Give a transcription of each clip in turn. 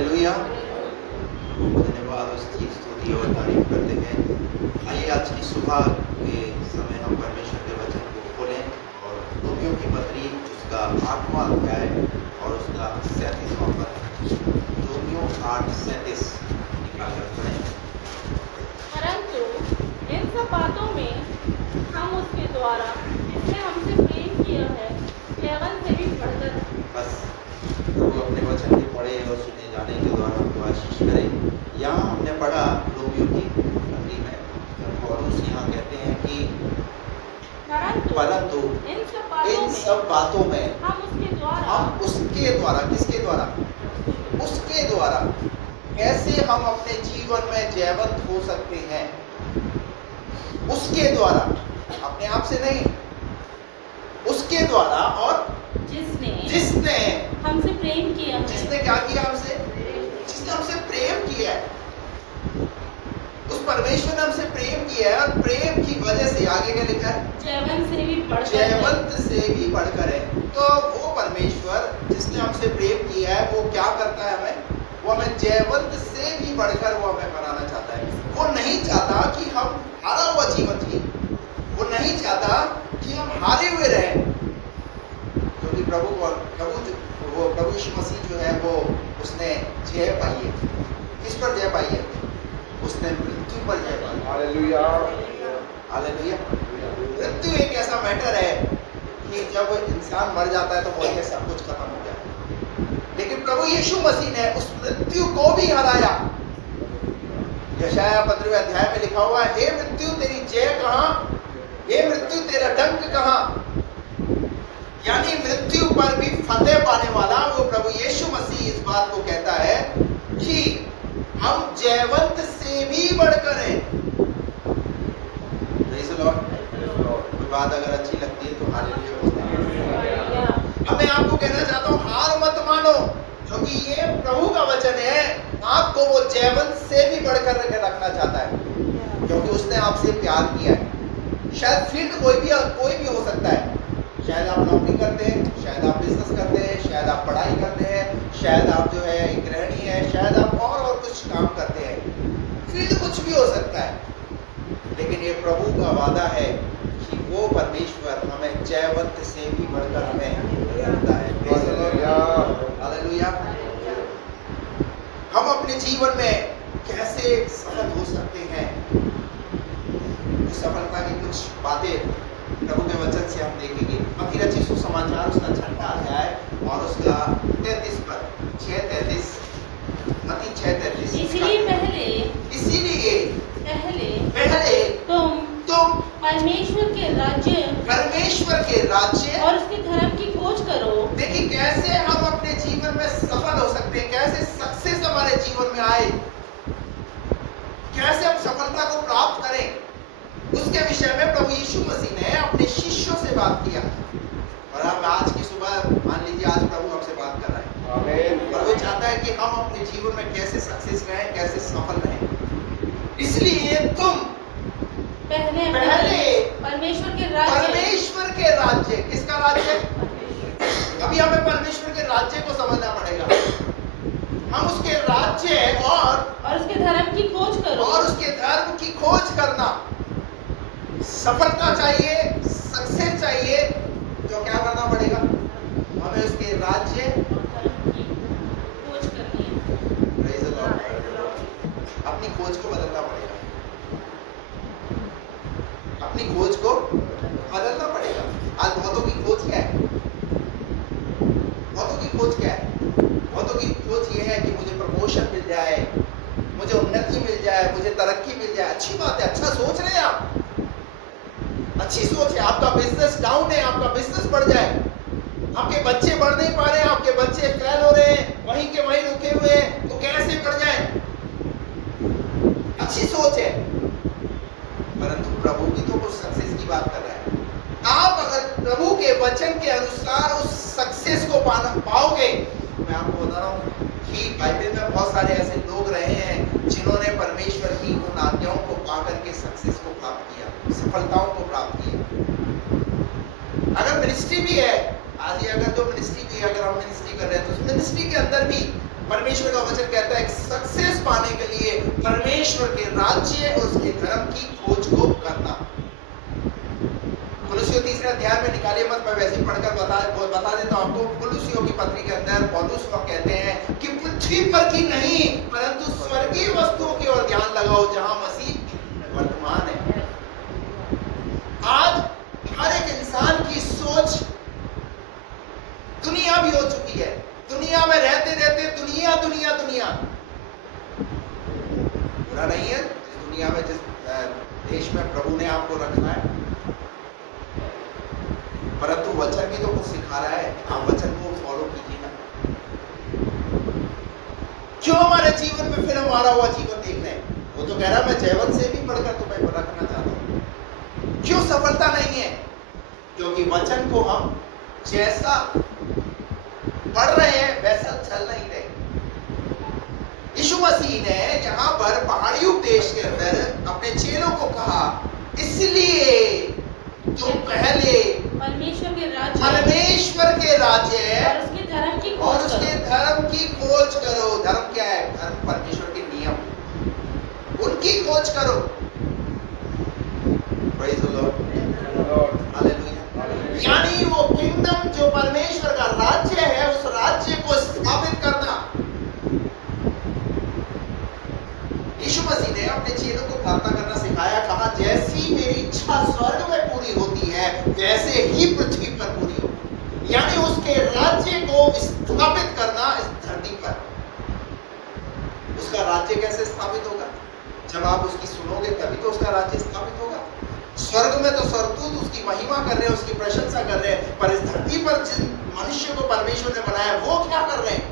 Hallelujah. धन्यवाद उसकी स्तुति और तारीफ करते हैं। आइए आज की सुबह के समय हम परमेश्वर के वचन को खोलें और रोमियो की पत्री उसका 8वां अध्याय और उसका 37वां पद, रोमियो 8:37 निकाल कर पढ़ें। परंतु इन सब बातों में हम उसके द्वारा जिसने हमसे प्रेम किया है केवल से भी बढ़कर हैं। बस प्रभु अपने वचन के पढ़े और सुने जाने के द्वारा हमको आशीष करें। यहाँ हमने पढ़ा रोमियो की पत्री में पौलुस यहाँ कहते हैं कि परंतु इन सब बातों में हम उसके द्वारा किसके द्वारा? उसके द्वारा कैसे हम अपने जीवन में जयवंत हो सकते हैं? उसके द्वारा, अपने आप से नहीं, उसके द्वारा। और जिसने हमसे प्रेम किया है। जिसने क्या किया हमसे? जिसने हमसे प्रेम किया है। उस परमेश्वर ने हमसे प्रेम किया है और प्रेम की वजह से आगे क्या लिखा है? जयवंत से भी बढ़कर है। तो वो परमेश्वर जिसने हमसे प्रेम किया है वो क्या करता है? वो हमें जयवंत से भी बढ़कर वो हमें बनाना चाहता है। वो नहीं चाहता कि हम हारा हुआ जीवन जिए। वो नहीं चाहता कि हम हारे हुए रहें, क्योंकि प्रभु यीशु मसीह जो है वो उसने जय पाई है। किस पर जय पाई है? उसने मृत्यु पर जय पाई। हालेलुया। हालेलुया। मृत्यु एक ऐसा मैटर है कि जब इंसान मर जाता है तो बोलते सब कुछ खत्म हो गया, लेकिन प्रभु यीशु मसीह ने उस मृत्यु को भी हराया। यशायाह 15वें अध्याय में लिखा हुआ है, हे मृत्यु तेरी जय कहाँ? हे मृत्यु तेरा डंक कहाँ? यानी मृत्यु पर भी फतेह पाने वाला वो प्रभु यीशु मसीह इस बात को कहता है कि हम जयवंत से भी बढ़कर हैं। Praise the Lord. कोई बात अगर अच्छी लगती है तो हालेलुया बोलते हैं। अब मैं आपको कहना चाहता हूँ, हार मत मानो, क्योंकि ये प्रभु का वचन है। आपको वो जयवंत से भी बढ़कर रखना चाहता है, क्योंकि उसने आपसे प्यार किया है। शायद फील्ड कोई भी हो सकता है। शायद आप नौकरी करते हैं, शायद आप बिजनेस करते हैं, शायद आप पढ़ाई करते हैं, शायद आप जो है गृहिणी है, शायद आप और कुछ काम करते हैं। फील्ड कुछ भी हो सकता है, लेकिन ये प्रभु का वादा है कि वो परमेश्वर हमें जयवंत से भी बढ़कर हमें रखता है। हालेलुया। हम अपने जीवन में कैसे सफल हो सकते हैं? सफलता की कुछ बातें प्रभु के वचन से हम देखेंगे। मत्ती रचित सुसमाचार उसका 6वां अध्याय और उसका 33 पद, 6:33, मत्ती 6:33। इसीलिए पहले तुम परमेश्वर के राज्य और उसके धर्म की खोज करो। देखिए कैसे हम अपने जीवन में सफल हो सकते हैं, कैसे सक्सेस हमारे जीवन में आए, कैसे हम सफलता को प्राप्त करें, उसके विषय में प्रभु यीशु मसीह ने अपने शिष्यों से बात किया। और हम आज की सुबह मान लीजिए आज प्रभु हमसे बात कर रहा है। आमीन। और वो चाहता है कि हम अपने जीवन में कैसे सक्सेस रहें, कैसे सफल रहें। इसलिए तुम पहले परमेश्वर के राज्य, किसका राज्य? अभी हमें परमेश्वर के राज्य को समझना पड़ेगा। हम उसके राज्य और उसके धर्म की खोज करो। और उसके धर्म की खोज करना। सफलता चाहिए, सक्सेस चाहिए, तो क्या करना पड़ेगा? हमें उसके राज्य की खोज करनी है। Praise the Lord. अपनी खोज को बदलना पड़ेगा। अपनी खोज को बदलना पड़ेगा। आज बहुतों की खोज क्या है? बहुतों की खोज क्या है? बहुतों की खोज ये है कि मुझे प्रमोशन मिल जाए, मुझे उन्नति मिल जाए, मुझे तरक्की मिल जाए। अच्छी बात है, अच्छा सोच रहे हैं आप, अच्छी सोच है। आपका बिजनेस डाउन है, आपका बिजनेस बढ़ जाए। आपके बच्चे बढ़ नहीं पा रहे हैं, आपके बच्चे फेल हो रहे हैं, वहीं के वहीं रुके हुए हैं, तो कैसे बढ़ जाए? अच्छी सोच है, परंतु प्रभु भी तो कुछ सक्सेस की बात कर रहा है। आप अगर प्रभु के वचन के अनुसार उस सक्सेस को पाओगे, मैं आपको बता रहा हूँ कि बाइबल में बहुत सारे ऐसे लोग रहे हैं जिन्होंने परमेश्वर की उन आज्ञाओं को पाकर के सक्सेस को प्राप्त किया, सफलताओं को प्राप्त किया। अगर मिनिस्ट्री भी है, आज ये अगर जो मिनिस्ट्री भी अगर हम मिनिस्ट्री कर रहे हैं तो उस मिनिस्ट्री के अंदर भी परमेश्वर का वचन कहता है सक्सेस पाने के लिए परमेश्वर के राज्य और उसके धर्म की खोज को करना। कुलुसियों 3 अध्याय में निकालिए मत, मैं वैसे ही पढ़कर बता देता हूं आपको। कुलुसियों की पत्री के अंदर पौलुस कहते हैं कि पृथ्वी पर की नहीं परंतु स्वर्गीय वस्तुओं की ओर ध्यान लगाओ जहां मसीह वर्तमान है। आज हर एक इंसान की सोच दुनिया भी हो चुकी है। दुनिया में रहते रहते दुनिया दुनिया दुनिया बुरा नहीं है। इस दुनिया में जिस देश में प्रभु ने आपको रखा है, परंतु वचन भी तो कुछ सिखा रहा है। आप वचन को फॉलो कीजिए ना। क्यों हमारे जीवन में फिर हमारा हुआ जीवन देखना है? वो तो कह रहा है मैं जैवन से भी बढ़कर तुम्हें रखना चाहता हूं। क्यों सफलता नहीं है? क्योंकि वचन को हम जैसा पढ़ रहे हैं वैसा चल नहीं रहे। यीशु मसीह ने यहां पर पहाड़ी उपदेश के अंदर अपने चेलों को कहा, इसलिए तुम पहले परमेश्वर के राज्य और उसके धर्म की खोज करो। धर्म क्या है? धर्म परमेश्वर के नियम, उनकी खोज करो। Praise the Lord, hallelujah. यानी वो किंगडम जो परमेश्वर का राज्य है, उस राज्य को स्थापित करना। यीशु मसीह ने अपने चेलों को प्रार्थना करना सिखाया, कहा जैसी मेरी इच्छा स्वर्ग में पूरी होती है वैसे ही पृथ्वी पर पूरी हो। यानी उसके राज्य को स्थापित करना इस धरती पर। उसका राज्य कैसे स्थापित होगा? जब आप उसकी सुनोगे तभी तो उसका राज्य स्थापित होगा। स्वर्ग में तो स्वर्गदूत उसकी महिमा कर रहे हैं, उसकी प्रशंसा कर रहे हैं, पर इस धरती पर जिन मनुष्य को परमेश्वर ने बनाया वो क्या कर रहे हैं?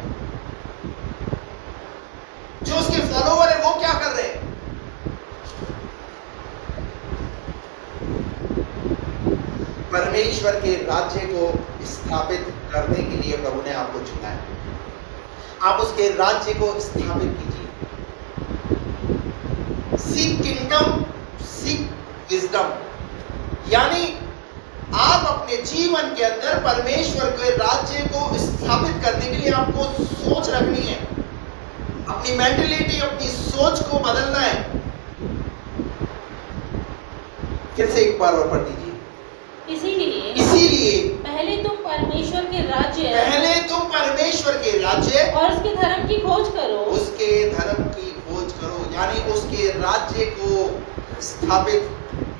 जो उसके फॉलोवर है वो क्या कर रहे हैं? परमेश्वर के राज्य को स्थापित करने के लिए प्रभु ने आपको चुना है। आप उसके राज्य को स्थापित कीजिए। Seek kingdom, seek wisdom. यानी आप अपने जीवन के अंदर परमेश्वर के राज्य को स्थापित करने के लिए आपको सोच रखनी है। अपनी मेंटलिटी, अपनी सोच को बदलना है। फिर से एक बार और पढ़ दीजिए। इसीलिए पहले तुम परमेश्वर के राज्य और उसके धर्म की खोज करो। उसके धर्म की खोज करो। यानी उसके राज्य को स्थापित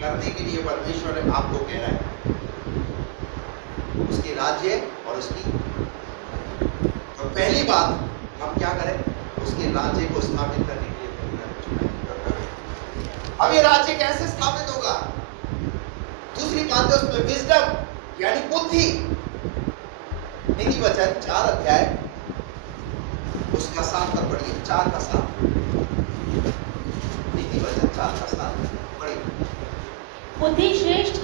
करने के लिए परमेश्वर आपको कह रहा है। उसके राज्य और उसकी, तो पहली बात हम क्या करें? उसके राज्य को स्थापित करने के लिए। अब ये राज्य कैसे स्थापित होगा? दूसरी बात है उसमें विजडम, यानी बुद्धि। नीति वचन 4 अध्याय उसका 7 तक पढ़िए। 4 का 7, नीति वचन 4 का 7 पढ़िए। बुद्धि श्रेष्ठ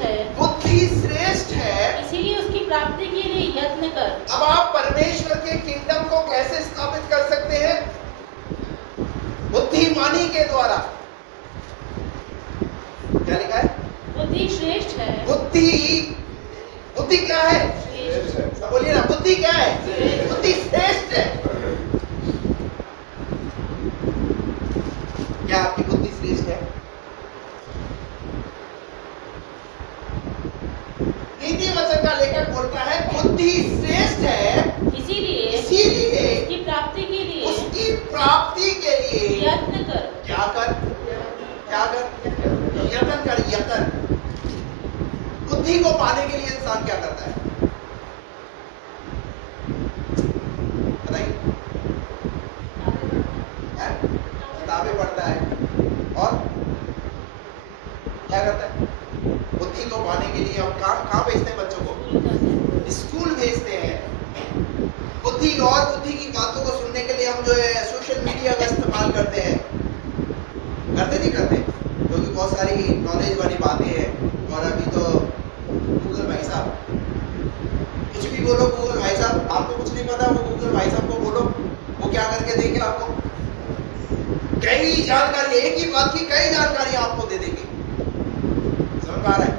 है, इसीलिए उसकी प्राप्ति के लिए यत्न कर। अब आप परमेश्वर के किंगडम को कैसे स्थापित कर सकते हैं? बुद्धिमानी के द्वारा। क्या लिखा है? बुद्धि श्रेष्ठ है। बुद्धि क्या है? सब बोलिए ना, बुद्धि क्या है? बुद्धि श्रेष्ठ है। क्या आपकी बुद्धि श्रेष्ठ है? नीति वचन का लेखक बोलता है बुद्धि श्रेष्ठ है, इसीलिए उसकी प्राप्ति के लिए यत्न कर। क्या कर? यत्न। बुद्धि को पाने के लिए इंसान क्या करता है? बताइए। किताबें पढ़ता है और क्या करता है? बुद्धि को पाने के लिए हम कहाँ भेजते हैं बच्चों को? स्कूल भेजते हैं। बुद्धि की बातों को सुनने के लिए हम जो है सोशल मीडिया का इस्तेमाल करते हैं। नहीं करते? क्योंकि बहुत सारी नॉलेज वाली बातें हैं। और अभी तो गूगल भाई साहब, कुछ भी बोलो गूगल भाई साहब, आपको कुछ नहीं पता, वो गूगल भाई साहब को बोलो, वो क्या करके देंगे आपको? कई जानकारी, एक ही बात की कई जानकारी आपको दे देंगे। समझ पा रहे हैं?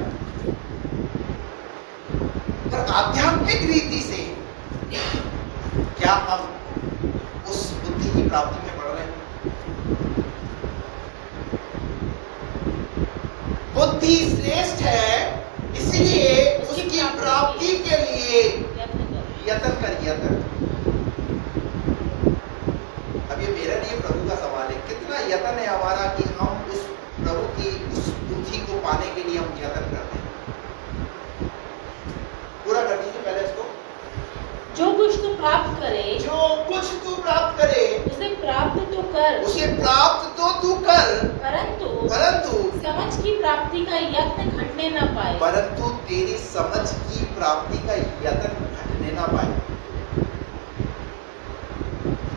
पर आध्यात्मिक रीति से क्या हम उस बुद्धि की प्राप्ति में बढ़ रहे हैं। बुद्धि श्रेष्ठ है, इसलिए उसकी प्राप्ति के लिए यत्न करिए। अब ये मेरा नहीं, प्रभु का सवाल है, कितना यत्न है हमारा कि हम उस प्रभु की उस बुद्धि को पाने के लिए हम यत्न करते हैं। पूरा कर दीजिए पहले इसको। जो कुछ तू प्राप्त करे, जो कुछ तू प्राप्त करे, उसे प्राप्त तो कर, उसे प्राप्त तो तू कर, परंतु समझ की प्राप्ति का यत्न घटने न पाए। परंतु तेरी समझ की प्राप्ति का यत्न घटने ना पाए।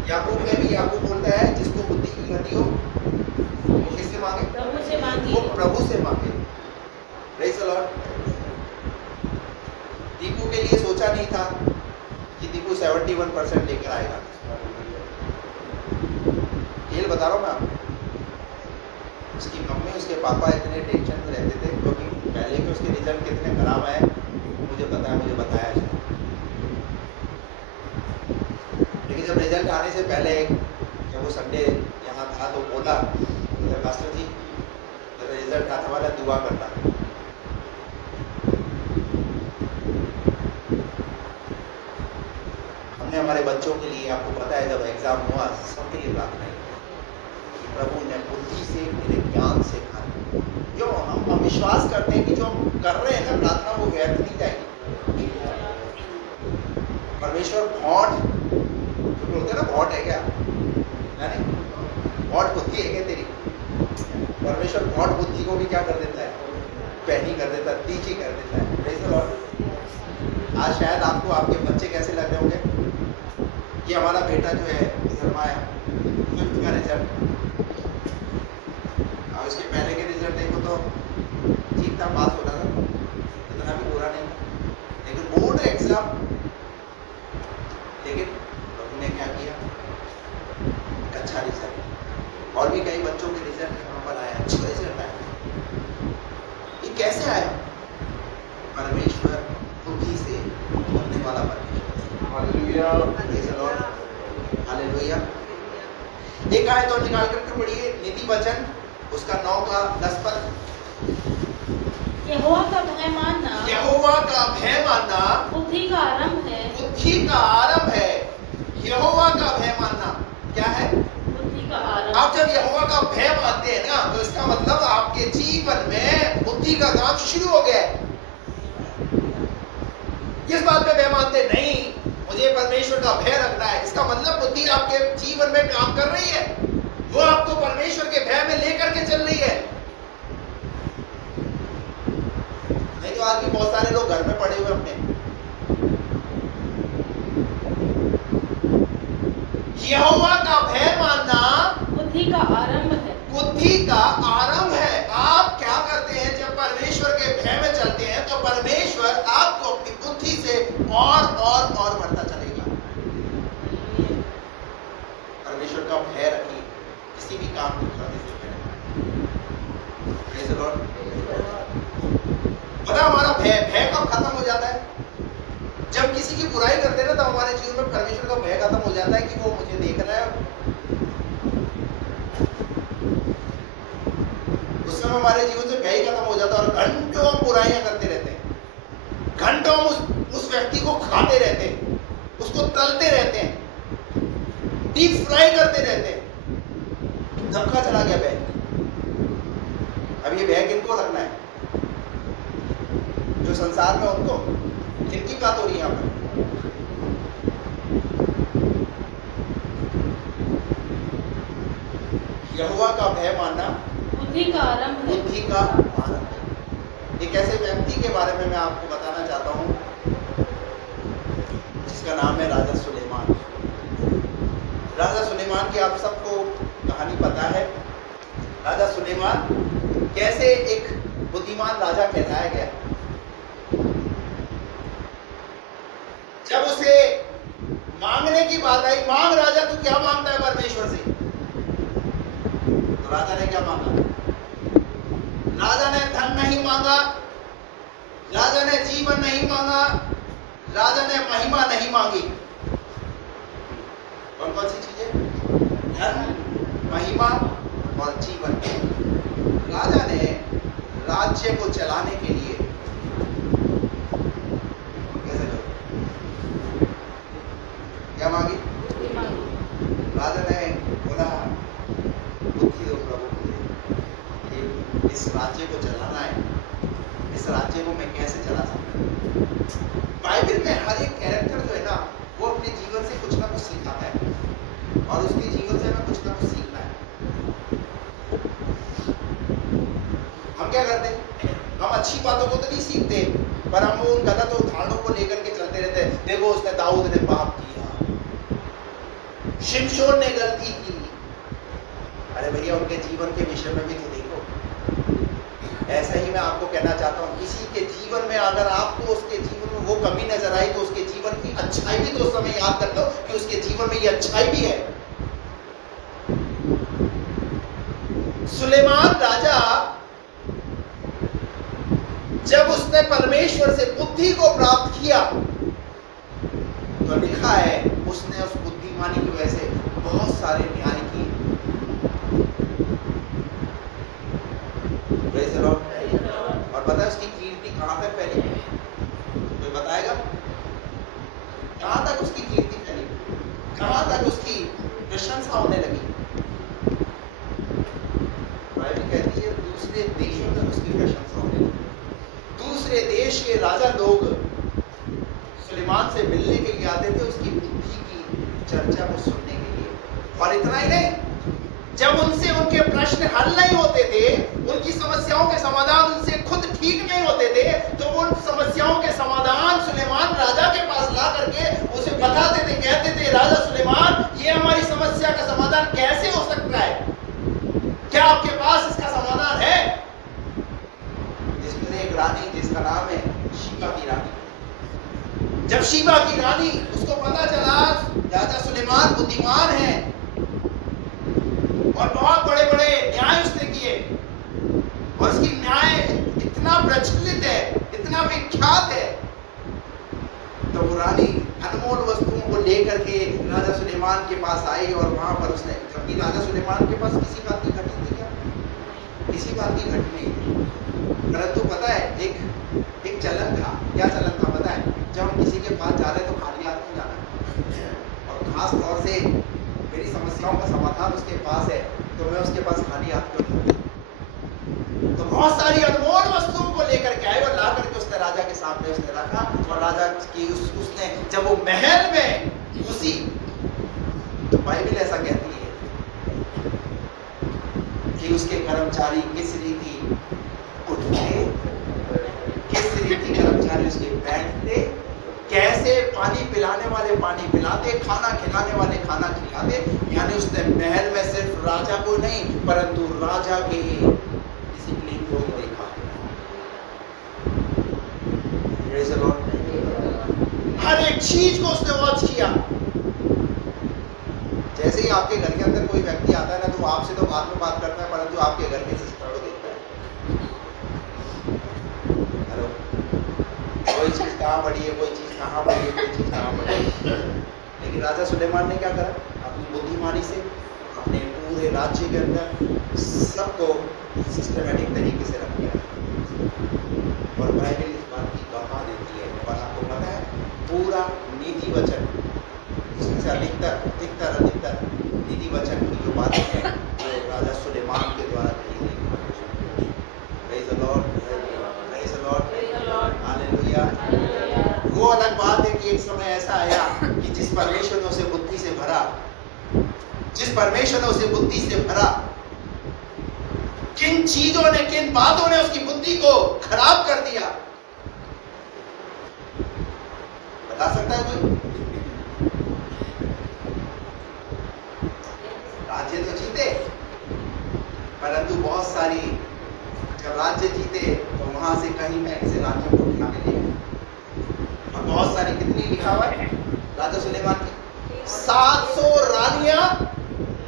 याकूब में भी याकूब बोलता है, जिसको बुद्धि की घटी हो वो किससे मांगे? प्रभु से मांगे। वो प्रभु से मांगे। Praise the Lord. दीपू के लिए सोचा नहीं था कि दीपू 71% लेकर आएगा। खेल बता रहा हूँ मैं आपको। उसकी मम्मी उसके पापा इतने टेंशन में रहते थे, क्योंकि पहले के उसके रिजल्ट कितने खराब आए मुझे पता है, मुझे बताया है। लेकिन जब रिजल्ट आने से पहले, जब वो संडे यहाँ था तो बोला, पास्टर जी जब रिजल्ट आने वाला दुआ करना। हमने हमारे बच्चों के लिए, आपको पता है जब एग्जाम हुआ सबके लिए प्रार्थना की कि प्रभु ने बुद्धि से, मेरे ज्ञान से खाना। जो हम विश्वास करते हैं कि जो हम कर रहे हैं ना प्रार्थना, वो व्यर्थ नहीं जाएगी। परमेश्वर भौंट, जो बोलते हैं ना भौंट है क्या, है नहीं? भौंट बुद्धि है क्या तेरी? परमेश्वर भौंट बुद्धि को भी क्या कर देता है? पैनी कर देता है, तीखी कर देता है। Praise the Lord. आज शायद आपको आपके बच्चे कैसे लग रहे होंगे कि हमारा बेटा जो है जरमाया 5th का रिजल्ट, और उसके पहले के रिजल्ट देखो तो ठीक था, पास हो रहा था, इतना भी बुरा नहीं, लेकिन बोर्ड एग्जाम, लेकिन प्रभु ने क्या किया? अच्छा रिजल्ट। और भी कई बच्चों के रिजल्ट यहाँ पर आया, अच्छा रिजल्ट आया। ये कैसे आया? परमेश्वर बुद्धि से बोलने वाला परमेश्वर। Hallelujah, praise the Lord, hallelujah. एक आयत और निकाल करके पढ़िए, नीति वचन उसका 9 का 10 पद। यहोवा का भय मानना, यहोवा का भय मानना बुद्धि का आरंभ है। बुद्धि का आरंभ है। यहोवा का भय मानना क्या है? बुद्धि का आरंभ। आप जब यहोवा का भय मानते हैं ना, तो इसका मतलब आपके जीवन में बुद्धि का काम शुरू हो गया है। किस बात पे भय मानते? नहीं, मुझे परमेश्वर का भय रखना है, इसका मतलब बुद्धि आपके जीवन में काम कर रही है, वो आपको परमेश्वर के भय में लेकर के चल रही है। नहीं तो आज भी बहुत सारे लोग घर में पड़े हुए अपने। यहोवा का भय मानना बुद्धि का आरंभ है। बुद्धि का आरंभ है। आप क्या करते हैं? जब परमेश्वर के भय में चलते हैं तो परमेश्वर आपको अपनी बुद्धि से और बढ़ता चलेगा। परमेश्वर का भय रखिए, किसी भी काम को करने से पहले। Praise the Lord. पता हमारा भय कब खत्म हो जाता है? जब किसी की बुराई करते हैं ना, तो हमारे जीवन में परमेश्वर का भय खत्म हो जाता है कि वो मुझे देख रहा है। उस समय हमारे जीवन से भय खत्म हो जाता है और घंटों हम बुराइयां करते रहते हैं, घंटों हम उस व्यक्ति को खाते रहते हैं, उसको तलते रहते हैं, डीप फ्राई करते रहते हैं। धक्का चला गया भय। अब ये भय किनको रखना है? जो संसार में उनको, किनकी बात हो रही है यहाँ पर? यहोवा का भय मानना बुद्धि का आरंभ है। बुद्धि का आरंभ है। एक ऐसे व्यक्ति के बारे में मैं आपको बताना चाहता हूँ, जिसका नाम है राजा सुलेमान। राजा सुलेमान की आप सबको कहानी पता है। राजा सुलेमान कैसे एक बुद्धिमान राजा कहलाया गया। जब उसे मांगने की बात आई, मांग राजा, तू क्या मांगता है परमेश्वर से? तो राजा ने क्या मांगा? राजा ने धन नहीं मांगा, राजा ने जीवन नहीं मांगा, राजा ने महिमा नहीं मांगी। कौन कौन सी चीजें? जीवन। राजा ने राज्य को चलाने के लिए कैसे करो क्या मांगी? राजा ने बोला बुद्धि दो प्रभु मुझे, इस राज्य को चलाना है, इस राज्य को मैं कैसे चला सकता हूँ। बाइबल में हर एक कैरेक्टर जो है ना वो अपने जीवन से कुछ ना कुछ सिखाता है और उसके जीवन से हमें कुछ ना कुछ सीखना है। हम क्या करते हैं? हम अच्छी बातों को तो नहीं सीखते पर हम उन गलत उदाहरणों को लेकर के चलते रहते हैं। देखो उसने दाऊद ने पाप किया, शिमशोन ने गलती की। अरे भैया उनके जीवन के विषय में भी तो देखो। ऐसा ही मैं आपको कहना चाहता हूँ, किसी के जीवन में अगर आपको उसके जीवन में वो कमी नजर आई तो उसके जीवन की अच्छाई भी तो उस समय याद कर लो कि उसके जीवन में ये अच्छाई भी है। सुलेमान राजा जब उसने परमेश्वर से बुद्धि को प्राप्त किया तो लिखा है उसने उस बुद्धिमानी की वजह से बहुत सारे न्याय किए। और पता है उसकी कीर्ति कहां तक फैली? कोई बताएगा कहां तक उसकी कीर्ति फैली, कहां तक उसकी प्रशंसा होने लगी? बाइबल कहती है दूसरे देशों तक उसकी प्रशंसा होने लगी। दूसरे देश के राजा लोग सुलेमान से मिलने के लिए आते थे उसकी बुद्धि की चर्चा को सुनने के लिए। और इतना ही नहीं, जब उनसे उनके प्रश्न हल नहीं होते थे, उनकी समस्याओं के समाधान उनसे खुद ठीक नहीं होते थे, तो उन समस्याओं के समाधान सुलेमान राजा के पास ला करके उसे बताते थे, कहते थे राजा सुलेमान ये हमारी समस्या का समाधान कैसे हो सकता है, क्या आपके पास इसका समाधान है? जिसमें एक रानी जिसका नाम है शीबा की रानी, जब शीबा की रानी उसको पता चला राजा सुलेमान बुद्धिमान है और बहुत बड़े बड़े न्याय उसने किए और उसकी न्याय इतना प्रचलित है, इतना विख्यात है, तो वो रानी अनमोल वस्तुओं को लेकर के राजा सुलेमान के पास आई और वहां पर उसने, जबकि राजा सुलेमान के पास किसी बात की घटी थी क्या? किसी बात की घटी नहीं, परंतु पता है एक चलन था। क्या चलन था पता है? जब हम किसी के पास जा रहे तो खाली हाथ क्यों जाना, और खास तौर से मेरी समस्याओं का समाधान उसके पास है तो मैं उसके पास खाली हाथ क्यों जाऊं? तो बहुत सारी अनमोल वस्तुओं को लेकर के आए और ला करके उसने राजा के सामने उसने रखा और राजा की उसने जब वो महल में घुसी तो बाइबल ऐसा कहती है कि उसके कर्मचारी किस रीति उठते, किस रीति कर्मचारी उसके बैठते, कैसे पानी पिलाने वाले पानी पिलाते, खाना खिलाने वाले खाना खिलाते। यानी उसने महल में सिर्फ राजा को नहीं परंतु राजा के डिसिप्लिन को भी देखा। Praise the Lord। हर एक चीज को उसने वॉच किया। जैसे ही आपके घर के अंदर कोई व्यक्ति आता है ना तो आपसे तो बाद में बात करता है परंतु आपके घर के सिस्टर को देखता है। हेलो, कोई चीज कहाँ पड़ी है, कोई चीज कहाँ पड़ी है, कोई चीज कहाँ पड़ी है। लेकिन राजा सुलेमान ने क्या करा? अपनी बुद्धिमानी से अपने पूरे राज्य के अंदर सबको सिस्टमैटिक तरीके से रख दिया। और बाइबल इस बात की गवाह देती है। और आपको पता है पूरा नीति वचन, इसमें से अधिकतर नीति वचन की जो बातें हैं वो राजा सुलेमान के द्वारा कही गई। Praise the Lord, praise the Lord, hallelujah. वो अलग बात है कि एक समय ऐसा आया कि जिस परमेश्वर ने उसे बुद्धि से भरा, जिस परमेश्वर ने उसे बुद्धि से भरा, किन चीजों ने, किन बातों ने उसकी बुद्धि को खराब कर दिया, बता सकता है कोई? राज्य तो जीते परंतु बहुत सारी, जब राज्य जीते तो वहां से कहीं में ऐसे राज्यों को उठा के ले गए। और बहुत सारी, कितनी लिखा हुआ है राजा सुलेमान की? 700 रानियां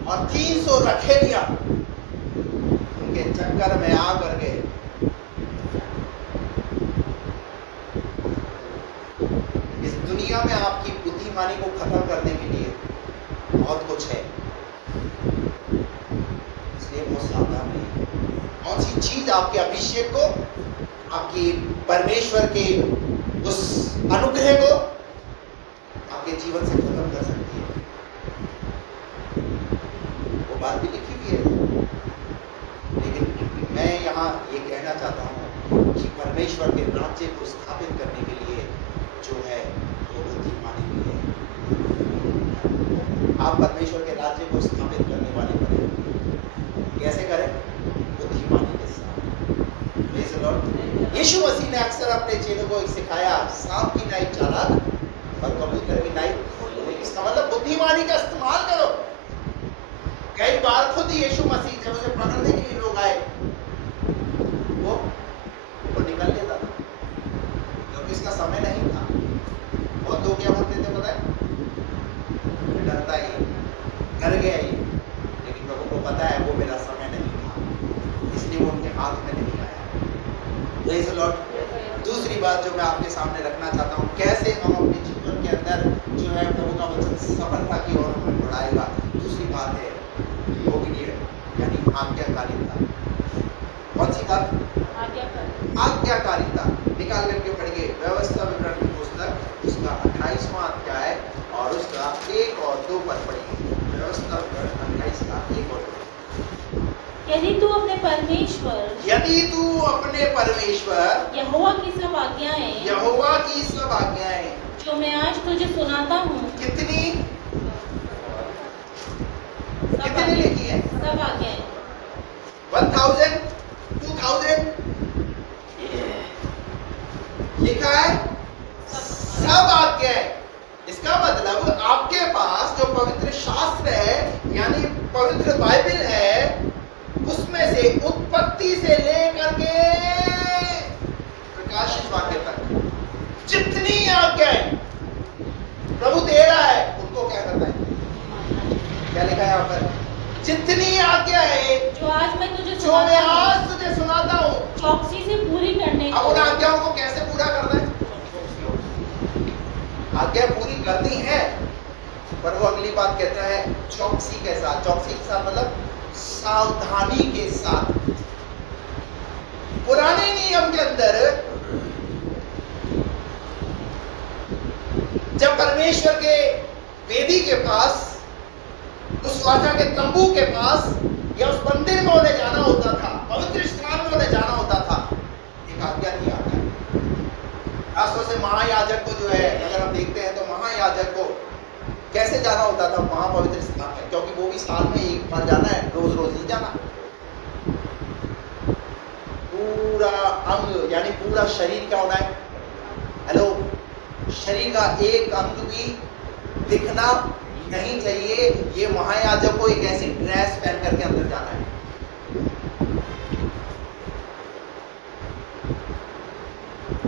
और 300 रखेलियां उनके चक्कर में आ करके। इस दुनिया में आपकी बुद्धिमानी को खत्म करने के लिए बहुत कुछ है। इसलिए बहुत सावधान रहिए। कौन सी चीज आपके अभिषेक को, आपकी परमेश्वर के उस अनुग्रह को आपके जीवन से खत्म कर सकती है। वो बात भी लिखी हुई है, लेकिन मैं यहाँ ये कहना चाहता हूँ कि परमेश्वर के राज्य को स्थापित करने के लिए जो है वो बुद्धिमानी भी है। आप परमेश्वर के राज्य को स्थापित करने वाले बने, कैसे करें? बुद्धिमानी के साथ। Praise the Lord। यीशु मसीह ने अक्सर अपने चेलों को सिखाया, सांप की नाई चालाक और कबूतर की नाई। इसका मतलब बुद्धिमानी का इस्तेमाल करो। कई बार खुद यीशु मसीह जब उसे पकड़ने के लिए लोग आए, वो निकल लेता था क्योंकि इसका समय नहीं था। बहुत लोग क्या बोलते थे पता है? डरता ही, डर गया ही, लेकिन प्रभु को पता है वो मेरा समय नहीं था, इसलिए वो उनके हाथ में नहीं आया। Praise the Lord। दूसरी बात जो मैं आपके सामने रखना चाहता हूँ, कैसे हम अपने जीवन के अंदर जो है प्रभु का वचन सफलता की ओर हमें बढ़ाएगा। दूसरी बात है ओबीडिएंट, यानी आज्ञाकारिता। कौन सी बात? आज्ञाकारिता। निकाल करके पढ़िए व्यवस्था विवरण की पुस्तक, उसका 28वां अध्याय और उसका 1 और 2 पद पढ़िए। व्यवस्था विवरण 28 का 1 और 2। यदि तू अपने परमेश्वर यहोवा की सब आज्ञाएं जो मैं आज तुझे सुनाता हूँ, कितनी लिखी है? सब आज्ञाएं। 1000 2000 लिखा है, सब आज्ञाएं। इसका मतलब आपके पास जो पवित्र शास्त्र है, यानी पवित्र बाइबल है, उसमें से उत्पत्ति से लेकर के प्रकाशित वाक्य तक जितनी आज्ञाएं प्रभु दे रहा है, उनको क्या करना है? क्या लिखा है यहाँ पर? जितनी आज्ञाएं जो आज मैं तुझे सुनाता हूँ, चौकसी से पूरी करने अब उन आज्ञाओं को कैसे पूरा करना है? आज्ञा पूरी करनी है, पर वो अगली बात कहता है चौकसी के साथ। चौकसी के साथ मतलब सावधानी के साथ। पुराने नियम के अंदर जब परमेश्वर के वेदी के पास, उस वाचा के तंबू के पास या उस मंदिर में उन्हें जाना होता था, पवित्र स्थान में उन्हें जाना होता था, एक आज्ञा थी। खासतौर से महायाजक को जो है, अगर हम देखते हैं तो महायाजक को कैसे जाना होता था महापवित्र स्थान में, क्योंकि वो भी साल में एक बार जाना है, रोज रोज नहीं जाना। पूरा अंग यानी पूरा शरीर क्या होना है? हेलो, शरीर का एक अंग भी दिखना नहीं चाहिए। ये महायाजक को एक ऐसी ड्रेस पहन करके अंदर जाना है।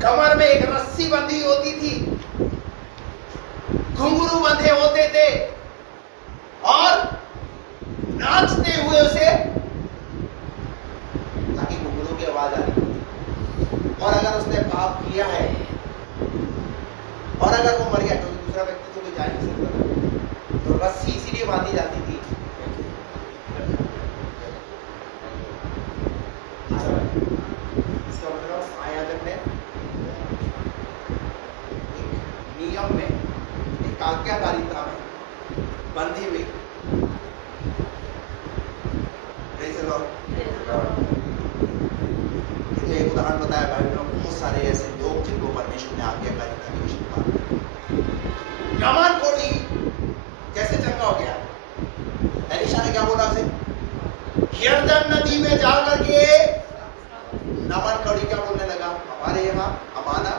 कमर में एक रस्सी बंधी होती थी, घुंघरू बंधे होते थे और नाचते हुए उसे, ताकि घुंघरू की आवाज आ रही। और अगर उसने पाप किया है और अगर वो मर गया, तो दूसरा व्यक्ति तो कोई जा नहीं सकता, तो रस्सी इसीलिए बांधी जाती थी। इसका मतलब महायाजक ने नियम में, एक आज्ञाकारिता में बंधी हुई। तो एक उदाहरण बताया बाइबल में, बहुत सारे ऐसे लोग जिनको परमेश्वर ने आज्ञाकारिता की विषय। नामान कोढ़ी कैसे चंगा हो गया? एलीशा ने क्या बोला उसे? यरदन नदी में जा करके नामान कोढ़ी क्या बोलने लगा? हमारे यहाँ अमाना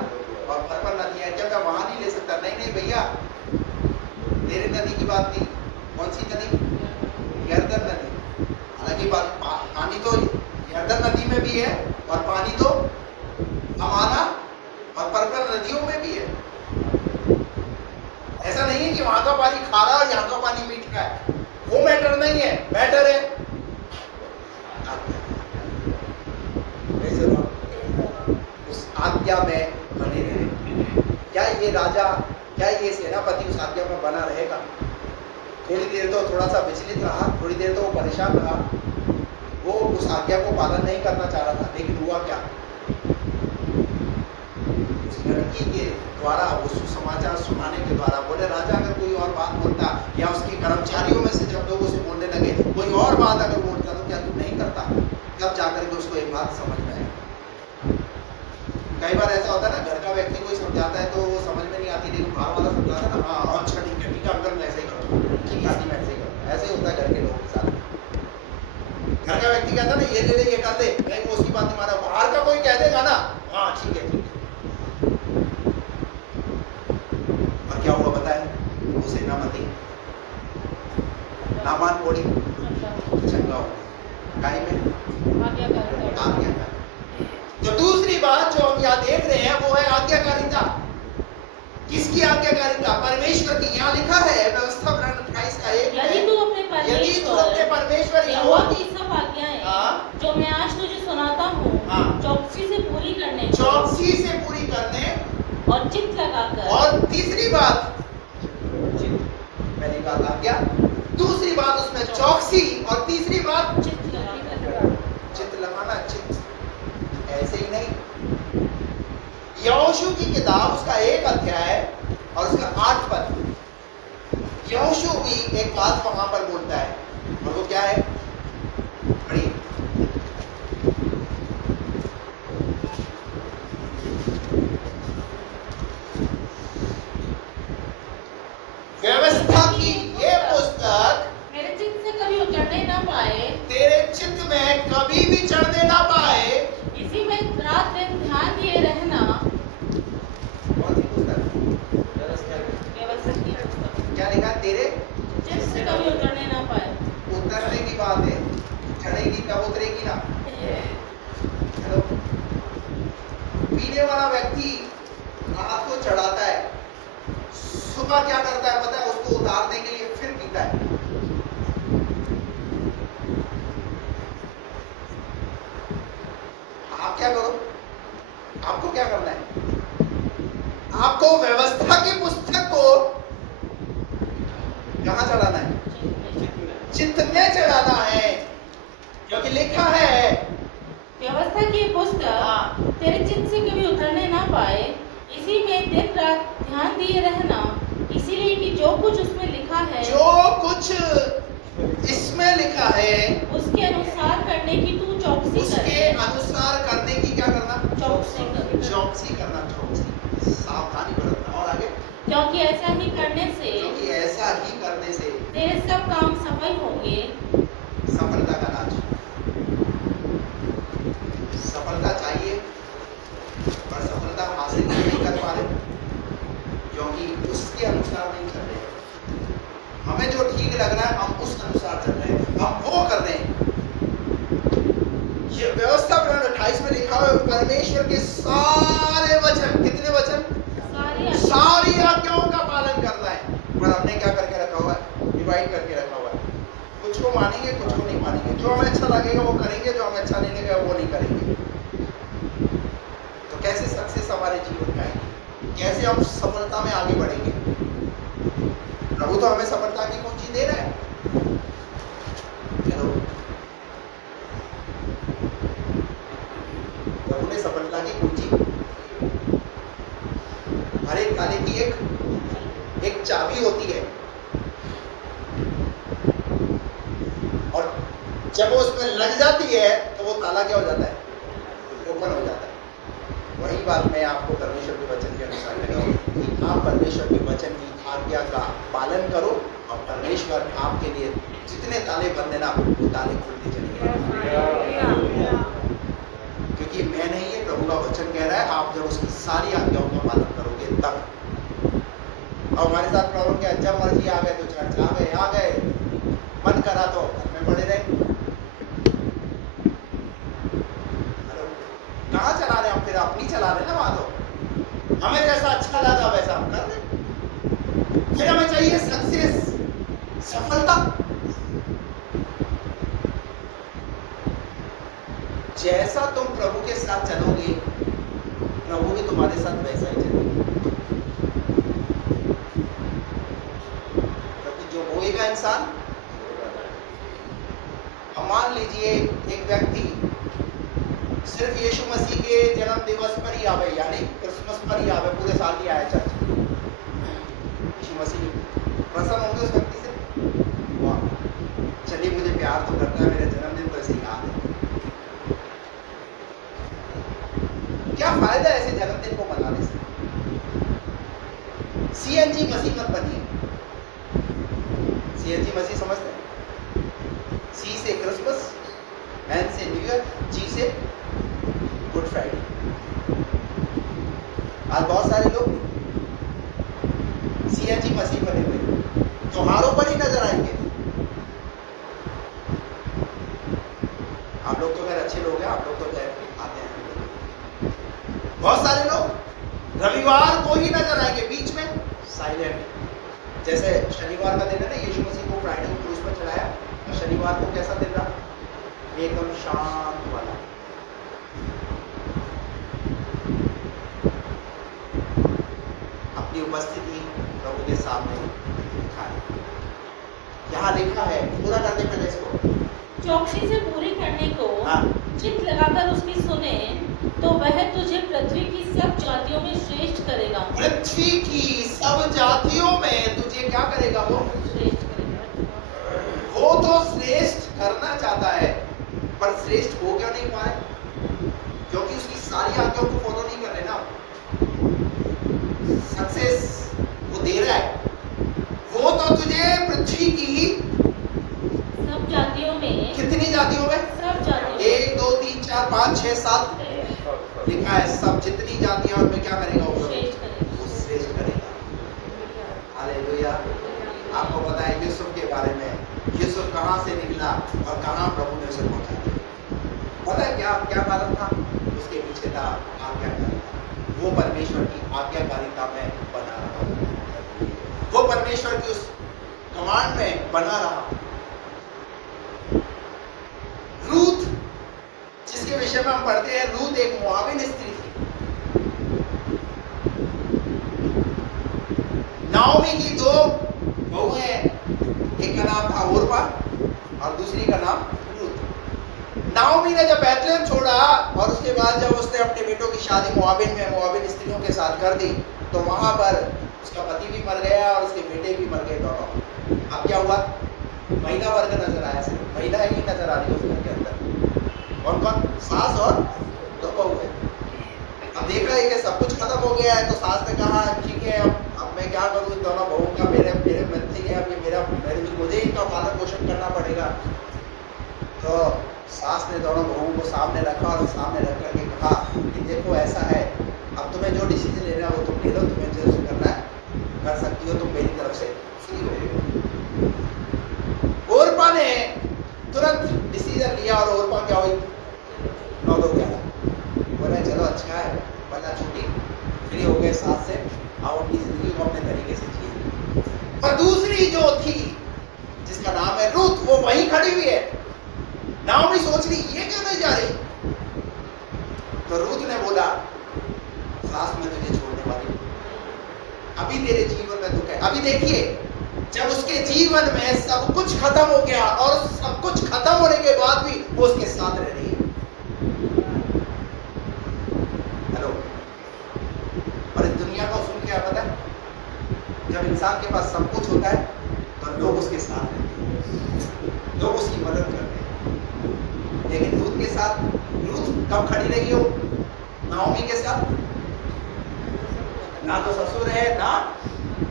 और फरफर नदी है, क्या मैं वहां नहीं ले सकता? नहीं भैया, तेरे नदी की बात नहीं। कौन सी नदी? यरदन नदी। हालांकि पानी तो यरदन नदी में भी है और पानी तो अमाना और फरफर नदियों में भी है। ऐसा नहीं है कि वहां का पानी खारा और यहाँ का पानी मीठा है, वो मैटर नहीं है। मैटर है उस आज्ञा में बने रहे। क्या ये राजा, क्या ये सेनापति उस आज्ञा में बना रहेगा? थोड़ी देर तो थोड़ा सा विचलित रहा, थोड़ी देर तो वो परेशान रहा, वो उस आज्ञा को पालन नहीं करना चाह रहा था, लेकिन हुआ क्या, उस लड़की के द्वारा वो सुसमाचार सुनाने के द्वारा बोले राजा अगर कोई और बात बोलता या उसके कर्मचारियों में से जब लोग उसे बोलने लगे कोई और बात अगर बोलता तो क्या तू नहीं करता, तब जाकर के उसको एक बात समझ में आई। कई बार ऐसा होता है ना, घर का व्यक्ति कोई समझाता है तो वो समझ में नहीं आती, लेकिन बाहर वाला समझाता है ना, हाँ अच्छा ठीक है अंकल मैं ऐसे ही करूँगा, ठीक है मैं ऐसे ही करूँगा। ऐसे ही होता है घर के लोगों के साथ। घर का व्यक्ति कहता है ना ये ले ले ये कर दे, नहीं वो उसकी बात नहीं माना, बाहर का कोई कह देगा ना हाँ ठीक है ठीक है। और क्या हुआ बताए, वो सेनापति नामान कोड़ी चंगा हो गाय में आज्ञाकारी। तो दूसरी बात जो हम यहाँ देख रहे हैं वो है आज्ञाकारिता। किसकी आज्ञाकारिता? परमेश्वर की। यहाँ लिखा है व्यवस्था 28 का 1, यदि तू अपने परमेश्वर यहोवा की सब आज्ञाएं हाँ। जो मैं आज तुझे सुनाता हूँ हाँ। चौकसी से पूरी करने और चित्त लगाकर। और तीसरी बात मैंने कहा आज्ञा, दूसरी बात उसमें चौकसी और तीसरी बात चित्त लगाकर। चित्त लगाना। चित्त ऐसे ही नहीं, यहोशू की किताब उसका 1 अध्याय और उसका 8 पद, यहोशू भी एक बात वहां पर बोलता है और वो क्या है, पढ़िए। व्यवस्था की ये पुस्तक मेरे चित्त से कभी उतरने न पाए, तेरे चित्त में कभी भी चढ़ने ना पाए, इसी में रात दिन ध्यान दिए रहना। कौन सी पुस्तक? व्यवस्था की पुस्तक। क्या लिखा? तेरे चित्त से कभी उतरने न पाए। उतरने की बात है, चढ़ेगी कब उतरेगी ना। हेलो, पीने वाला व्यक्ति रात को चढ़ाता है, सुबह क्या करता है पता है, उसको उतारने के लिए फिर पीता है। आप क्या करो, आपको क्या करना है, आपको व्यवस्था की पुस्तक को कहां चढ़ाना है? चित्त में चढ़ाना है, क्योंकि लिखा है व्यवस्था की पुस्तक तेरे चित्त से कभी उतरने ना पाए, इसी में दिन रात ध्यान दिए रहना, इसीलिए कि जो कुछ उसमें लिखा है, जो कुछ इसमें लिखा है उसके अनुसार करने की तू चौकसी उसके करे। अनुसार करने की क्या करना? चौकसी कर। चौकसी करना, चौकसी, सावधानी बरतना। और आगे, क्योंकि ऐसा ही करने से क्योंकि ऐसा ही करने से तेरे सब काम सफल होंगे। सफलता का राज। सफलता चाहिए पर सफलता हासिल नहीं कर पा रहे, क्योंकि उसके अनुसार नहीं चल रहे। हमें जो ठीक लग रहा है हम उस अनुसार चल रहे हैं, हम वो कर रहे हैं। ये व्यवस्था 28 में लिखा हुआ है परमेश्वर के सारे वचन, कितने वचन? सारी आज्ञाओं का पालन करना है। पर हमने क्या करके रखा हुआ है? डिवाइड करके रखा हुआ है। कुछ को मानेंगे, कुछ को नहीं मानेंगे। जो हमें अच्छा लगेगा वो करेंगे, जो हमें अच्छा नहीं लगेगा वो नहीं करेंगे। तो कैसे सक्सेस हमारे जीवन में आएगी? कैसे हम सफलता में आगे बढ़ेंगे? प्रभु तो हमें सफलता की कुंजी दे रहा है। हेलो, प्रभु ने सफलता की कुंजी, हर एक ताले की एक चाबी होती है, और जब वो उसमें लग जाती है तो वो ताला क्या हो जाता है? ओपन हो जाता है। वही बात मैं आपको परमेश्वर के वचन के अनुसार कह रहा हूं कि आप परमेश्वर के वचन की आज्ञा का पालन करो और परमेश्वर आपके लिए जितने ताले बंद है ना वो ताले खुलते चलेंगे। क्योंकि मैं नहीं, है प्रभु का वचन कह रहा है, आप जब उसकी सारी आज्ञाओं का पालन करोगे तब। और हमारे साथ प्रॉब्लम क्या, जब मर्जी आ गए तो चर्च आ गए, मन करा तो घर में पड़े रहे। हेलो, कहाँ चला रहे हम? फिर अपनी चला रहे ना वहां, तो हमें जैसा अच्छा लगा वैसा हम कर रहे। फिर हमें चाहिए सक्सेस, सफलता। जैसा तुम प्रभु के साथ चलोगे प्रभु भी तुम्हारे साथ वैसा ही चलेगा। क्योंकि जो बोएगा इंसान अब मान लीजिए एक व्यक्ति सिर्फ यीशु मसीह के जन्म दिवस पर ही आवे, यानी क्रिसमस पर ही आवे, पूरे साल ही आए चर्च। यीशु मसीह प्रसन्न होंगे उस व्यक्ति से? वाह, चलिए मुझे प्यार तो करता है, मेरे जन्मदिन तो ऐसे ही याद है। क्या फायदा है ऐसे जन्मदिन को मनाने से? सीएनजी मसीह मत बनिए। सीएनजी मसीह समझते हैं? सी से क्रिसमस, एन से न्यू ईयर, जी से गुड फ्राइडे। आज बहुत सारे लोग सीएनजी मसीह बने हुए त्योहारों पर ही नजर आएंगे। आप लोग तो खैर अच्छे लोग हैं, आप लोग तो खैर आते हैं। बहुत सारे लोग रविवार को ही नजर आएंगे, बीच में साइलेंट। जैसे शनिवार का दिन है ना, यीशु मसीह को फ्राइडे को क्रूस पर चढ़ाया, और शनिवार को कैसा दिन रहा? एकदम शांत वाला। अपनी उपस्थिति प्रभु के सामने दिखाए। यहाँ लिखा है, पूरा करने पहले इसको चौकसी से पूरी करने को हाँ। चित लगाकर उसकी सुने, तो वह तुझे पृथ्वी की सब जातियों में श्रेष्ठ करेगा। पृथ्वी की सब जातियों में तुझे क्या करेगा? वो श्रेष्ठ करेगा। वो तो श्रेष्ठ करना चाहता है, पर श्रेष्ठ हो क्यों नहीं पा रहे? क्योंकि उसकी सारी आज्ञाओं को फॉलो नहीं कर रहे ना। सक्सेस वो दे रहा है, वो तो तुझे पृथ्वी की सब जातियों में, कितनी जातियों में? सब जातियों में। 1 2 3 4 5 6 7 लिखा है, सब जितनी जातियां उनमें क्या करेगा? वो श्रेष्ठ करेगा। वो श्रेष्ठ करेगा। हालेलुया। आपको पता है यूसुफ के बारे में, यूसुफ कहाँ से निकला और कहाँ प्रभु ने उसे पहुंचा दिया? पता है क्या क्या कारण था? उसके पीछे था आज्ञाकारिता। वो परमेश्वर की आज्ञाकारिता में बना रहा, वो परमेश्वर की उस कमांड में बना रहा। रूथ, जिसके विषय में हम पढ़ते हैं, रूथ एक मोआबिन स्त्री थी। नाओमी की दो बहुएं, एक का नाम था ओर्पा और दूसरी का नाम रूथ। नाओमी ने जब बैतलहम छोड़ा और उसके बाद जब उसने अपने बेटों की शादी मोआबिन में मोआबिन स्त्रियों के साथ कर दी, तो वहां पर उसका पति भी मर गया और उसके बेटे भी मर गए दोनों। अब क्या हुआ? महिला वर्ग नजर आया, सिर्फ महिला ही नजर आ रही है उस घर के अंदर। कौन कौन? सास और दो बहू है। अब देखा है कि सब कुछ खत्म हो गया है, तो सास ने कहा ठीक है, अब मैं क्या करूँ, दोनों बहू का मेरे मन से है, अब ये मुझे इनका पालन पोषण करना पड़ेगा। तो सास ने दोनों बहू को सामने रखा और सामने रख करके कहा कि देखो ऐसा है, अब तुम्हें जो डिसीजन लेना है वो तुम ले लो, तुम्हें जो करना है कर सकती हो, तुम मेरी तरफ से फ्री हो। ओरपा ने तुरंत डिसीजन लिया और ओरपा क्या हुई? 9-2-11 बोले चलो अच्छा है, वरना छुट्टी फ्री हो गए साथ से, आओ अपनी जिंदगी को अपने तरीके से जिए। पर दूसरी जो थी जिसका नाम है रूथ, वो वहीं खड़ी हुई है। नाओमी सोच रही ये क्यों नहीं जा रही? तो रूथ ने बोला सास मैं तुझे छोड़ने वाली, अभी तेरे जीवन में दुख है। अभी देखिए, जब उसके जीवन में सब कुछ खत्म हो गया और सब कुछ खत्म होने के बाद भी वो उसके साथ रह रही है। हेलो। और इस दुनिया का उसूल क्या पता है? जब इंसान के पास सब कुछ होता है तो लोग उसके साथ रहते हैं, लोग उसकी मदद करते हैं। लेकिन रूथ के साथ, रूथ कब खड़ी रही हो? नाओमी के साथ ना तो ससुर है ना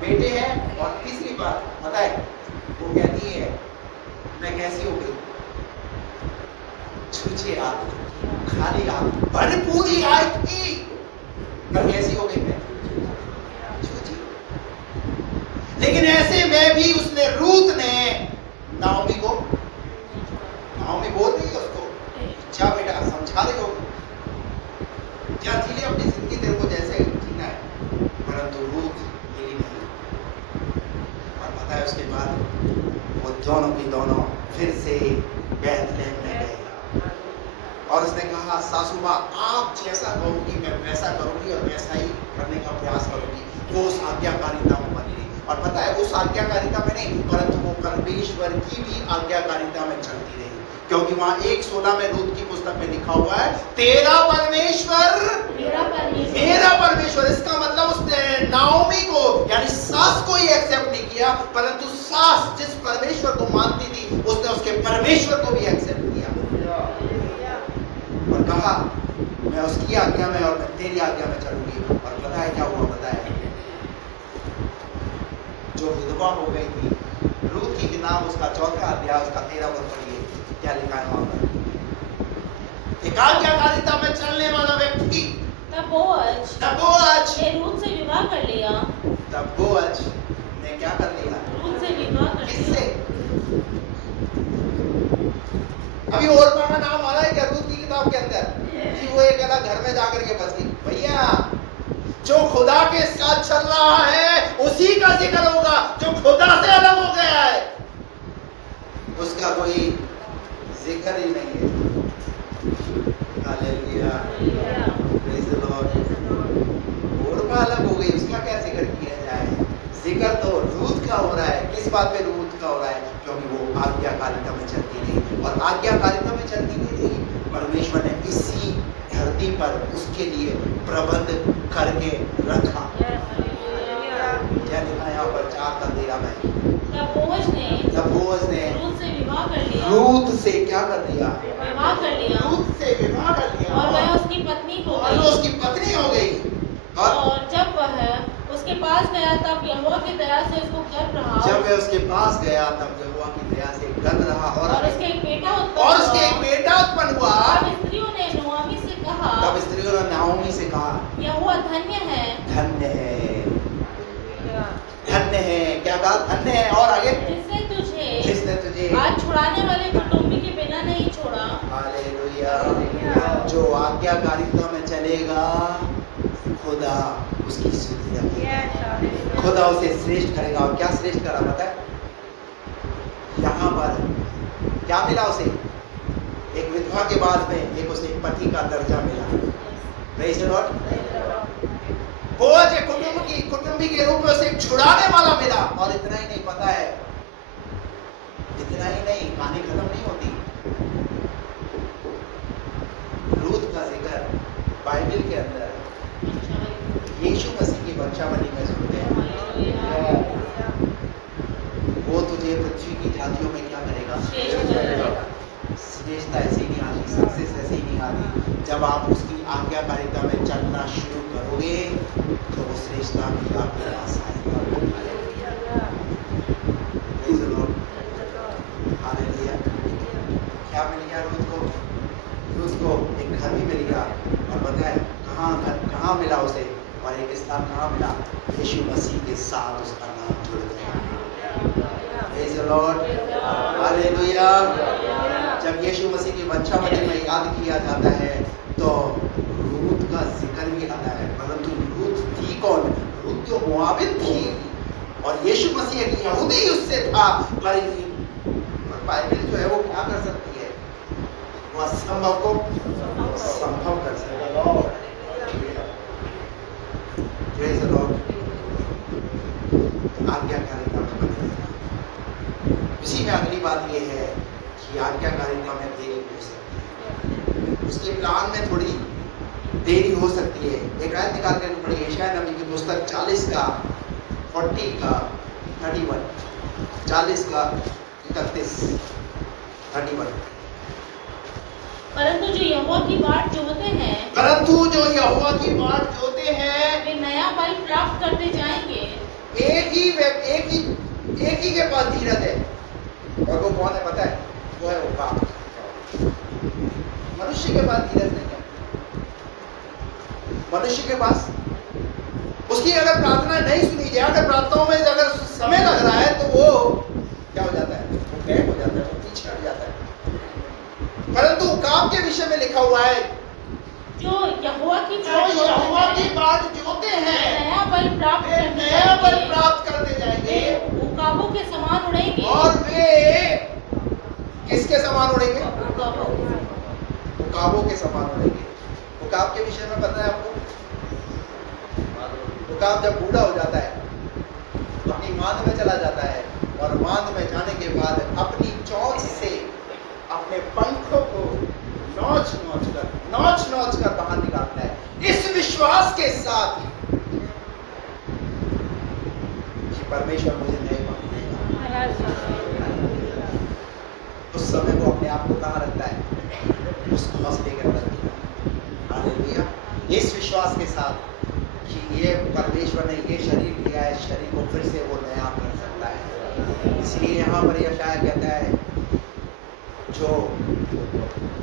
बेटे हैं, और तीसरी बात पता है वो कहती है मैं कैसी हो गई? छूछे हाथ, खाली हाथ, भरपूरी आई थी, पर कैसी हो गई मैं? छूछी। लेकिन ऐसे में भी उसने, रूथ ने नाओमी को, नाओमी बोल रही है उसको, क्या बेटा समझा रही हो, क्या जी ले अपनी जिंदगी, तेरे को जैसे जीना है। परंतु रूथ मिली नहीं। और पता है उसके बाद वो दोनों की दोनों फिर से बैतलहम में गए और उसने कहा सासू माँ आप जैसा कहोगी मैं वैसा करूंगी और वैसा ही करने का प्रयास करूंगी। वो उस आज्ञाकारिता में बनी रही, और पता है उस आज्ञाकारिता में नहीं, परंतु वो परमेश्वर की भी आज्ञाकारिता में चलती रही, क्योंकि वहां 1:16 में रूत की पुस्तक में लिखा हुआ है, तेरा परमेश्वर मेरा परमेश्वर। इसका मतलब उसने नाओमी को यानी सास को ही एक्सेप्ट नहीं किया, परंतु सास जिस परमेश्वर को मानती थी उसने उसके परमेश्वर को भी एक्सेप्ट किया और कहा मैं उसकी आज्ञा में और मैं तेरी आज्ञा में चलूंगी। और पता है क्या हुआ? पता है, जो विधवा हो गई थी, रूत की किताब उसका 4वां अध्याय उसका 13 पद पढ़िए, क्या लिखा है वहां पर? एक आज्ञाकारिता में चलने वाला व्यक्ति तब बोअज ने रूत से विवाह कर लिया। तब बोअज ने क्या कर लिया? रूत से विवाह कर लिया। किससे? अभी ओर्पा का नाम आ रहा है क्या रूत की किताब के अंदर कि वो एक अलग घर में जाकर के बस गई? भैया, जो खुदा के साथ चल रहा है उसी का जिक्र होगा। जो खुदा से अलग हो गया है उसका कोई जिक्र ही नहीं है। Hallelujah, praise the Lord. Orpah अलग हो गई, उसका क्या जिक्र किया जाए? जिक्र तो रूत का हो रहा है। किस बात पे रूत का हो रहा है? क्योंकि वो आज्ञाकारिता में चलती थी और आज्ञाकारिता में चलती नहीं थी, परमेश्वर ने इसी धरती पर उसके लिए प्रबंध करके रखा। क्या लिखा है यहाँ पर 4:13 में? तब बोअज ने रूत से विवाह कर लिया। रूत से क्या कर दिया? विवाह कर लिया। रूत से विवाह कर लिया और वह उसकी पत्नी हो और गई। वो उसकी पत्नी हो गई। और जब वह उसके पास गया तब यहोवा की दया से उसको गर्भ रहा। जब वह उसके पास गया तब यहोवा की दया से गर्भ रहा और उसके एक बेटा उत्पन्न हुआ। तब स्त्रियों ने नाओमी से कहा, नाओमी से कहा, यहोवा धन्य है। धन्य है, धन्य है। क्या कहा? धन्य है। और आगे, जिसने तुझे आज छुड़ाने वाले कुटुंबी के बिना नहीं छोड़ा। हालेलुया। जो आज्ञाकारिता में चलेगा खुदा उसकी स्तुति रखेगा, खुदा उसे श्रेष्ठ करेगा। और क्या श्रेष्ठ करा पता है? यहाँ पर क्या मिला उसे? एक विधवा के बाद में एक उसे पति का दर्जा मिला। Praise the Lord. बोअज एक कुटुंबी के रूप में उसे एक छुड़ाने वाला मिला। और इतना ही नहीं, पता है, इतना ही नहीं, कहानी खत्म नहीं होती। रूत का जिक्र बाइबल के अंदर यीशु मसीह की वंशावली में सुनते हैं। वो तुझे पृथ्वी की जातियों में क्या करेगा? श्रेष्ठता ऐसी नहीं आती, सक्सेस ऐसी नहीं आती। जब आप उसकी आज्ञाकारिता में चलना शुरू करोगे तो वो श्रेष्ठता भी आपके पास आएगी। Praise the Lord, hallelujah. क्या मिल गया रूत को? रूत को एक घर भी मिल गया। और बताए कहाँ मिला उसे? और एक स्थान कहाँ मिला? यीशु मसीह के साथ उसका नाम जुड़ गया। Praise the Lord, hallelujah. जब यीशु मसीह की वंशावली में याद किया जाता है तो रूत का जिक्र भी आता है। परंतु रूत थी कौन? रूत तो मोआबिन थी और यीशु मसीह एक यहूदी उससे था। पर बाइबल जो है वो क्या कर सकती है? वो असंभव को संभव कर सकती है। Praise the Lord. आज्ञाकारिता में बने रहना। इसी में अगली बात ये है कि आज्ञाकारिता में देरी हो सकती है, उसके प्लान में थोड़ी देरी हो सकती है। एक आयत निकाल कर पढ़िए, यशायाह नबी की पुस्तक 40 का 31, 40 का 31, 31। परंतु जो यहोवा की बाट जोते हैं वे नया बल प्राप्त करते जाएंगे। एक ही के पास धीरज है और वो कौन है पता है? वो है वो बाप। मनुष्य के पास धीरज नहीं है। मनुष्य के पास उसकी अगर प्रार्थना नहीं सुनी जाए, अगर प्रार्थनाओं में अगर समय लग रहा है तो वो क्या हो जाता है? वो बैक हो जाता है, वो पीछे हट जाता है। परंतु काम के विषय में लिखा हुआ है जो यहोवा की बाट जोते हैं नया बल प्राप्त करते जाएंगे। उकाबों के समान उड़ेंगे। और वे किसके समान उड़ेंगे? उकाबों के समान उड़ेंगे। उकाब के विषय में पता है आपको? उकाब जब बूढ़ा हो जाता है अपनी मांद में चला जाता है और मांद में जाने के बाद अपनी चोंच से अपने अपने पंखों को नोच नोच कर बाहर निकालता है, इस विश्वास के साथ कि परमेश्वर मुझे नए पंख देगा। उस समय वो अपने आप को कहाँ रखता है? उस हौसले के अंदर। हालेलुया। इस विश्वास के साथ कि ये परमेश्वर ने ये शरीर दिया है, शरीर को फिर से वो नया कर सकता है। इसलिए यहाँ पर यशायाह कहता है, जो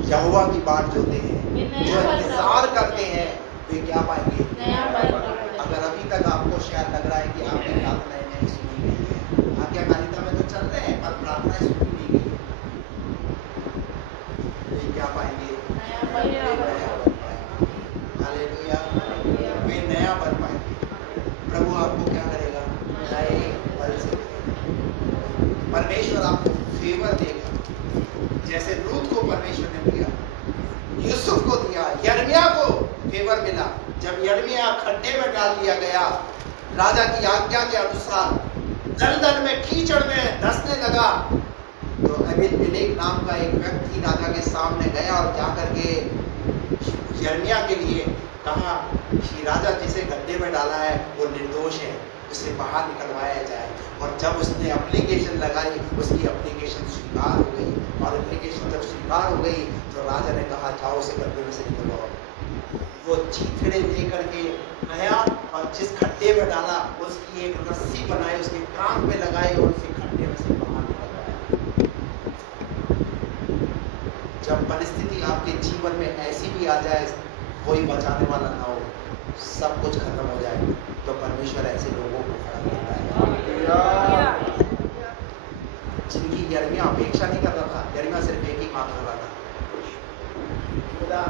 यहोवा की बाट जोते हैं, जो इंतजार करते हैं, वे क्या पाएंगे? अगर अभी तक आपको शायद लग रहा है कि आपकी प्रार्थनाएं नहीं सुनी गई है, आज्ञाकारिता में तो चल रहे हैं पर प्रार्थनाएं सुनी नहीं गई, वे क्या पाएंगे? हालेलुया। वे नया बन पाएंगे। प्रभु आपको क्या करेगा? नए बल से करेगा। परमेश्वर आपको फेवर देगा, जैसे रूत को परमेश्वर ने दिया, यूसुफ को दिया, यिर्मयाह को फेवर मिला। जब यिर्मयाह खड्डे में डाल दिया गया, राजा की आज्ञा के अनुसार दलदल में, कीचड़ में धंसने लगा, तो अबीमेलेक नाम का एक व्यक्ति राजा के सामने गया और जाकर के यिर्मयाह के लिए कहा कि राजा जिसे गड्ढे में डाला है वो निर्दोष है, उसे बाहर निकलवाया जाए। और जब उसने एप्लीकेशन लगाई, उसकी एप्लीकेशन स्वीकार हो गई, और एप्लीकेशन जब स्वीकार हो गई तो राजा ने कहा जाओ उसे गड्ढे में से निकलवाओ। वो चीथड़े लेकर के गया और जिस खड्डे में डाला उसकी एक रस्सी बनाई, उसके कान पे लगाई और उसे खड्डे में से बाहर निकलवाया। जब परिस्थिति आपके जीवन में ऐसी भी आ जाए, कोई बचाने वाला ना हो, सब कुछ खत्म हो जाए, तो परमेश्वर ऐसे लोगों को खड़ा करता है जिनकी यिर्मयाह अपेक्षा नहीं कर रहा था। यिर्मयाह सिर्फ एक ही मांग कर रहा था, खुदा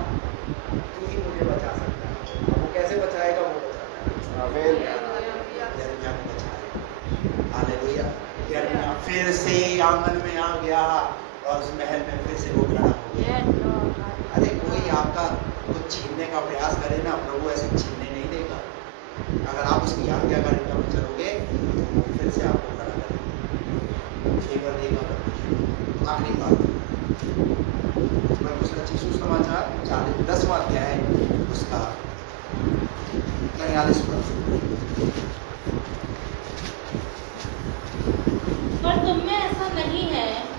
तू ही मुझे बचा सकता है। वो कैसे बचाएगा? वो बचाता है। यिर्मयाह को बचाया। हालेलुया। यिर्मयाह फिर से आंगन में आ गया और उस महल में फिर से वो खड़ा हो गया। अरे कोई आपका कुछ छीनने का प्रयास करे ना, प्रभु ऐसे छीनने नहीं देगा। अगर आप उसकी आज्ञाकारिता में चलोगे तो फिर से आपको खड़ा करेगा, फेवर देगा। आखिरी बात, मरकुस रचित सुसमाचार 10वां अध्याय उसका 43 पद।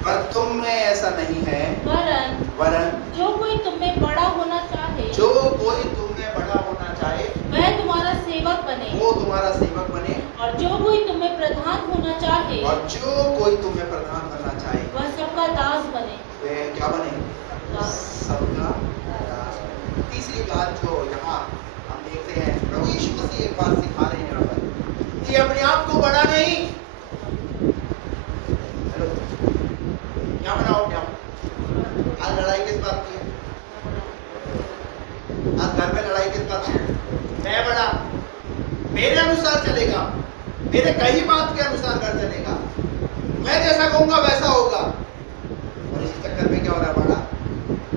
पर तुम में ऐसा नहीं है, वरन जो कोई तुम में बड़ा होना चाहे, वह तुम्हारा सेवक बने, वो तुम्हारा सेवक बने, और जो कोई तुम में प्रधान होना चाहे, और जो कोई तुम्हें प्रधान करना चाहे, वह सबका दास बने। वह क्या बने? सबका दास बने। तीसरी बात जो यहाँ हम देखते हैं, प्रभु यीशु मसीह एक बात सिखा रहे हैं यहाँ पर कि अपने आप को बड़ा नहीं, हेलो, क्या बनाओ अपने आप? आज लड़ाई किस बात की है? आज घर में लड़ाई किस बात की है? मैं बड़ा, मेरे अनुसार चलेगा, मेरे कही बात के अनुसार घर चलेगा, मैं जैसा कहूंगा वैसा होगा। और इसी चक्कर में क्या हो रहा है? बड़ा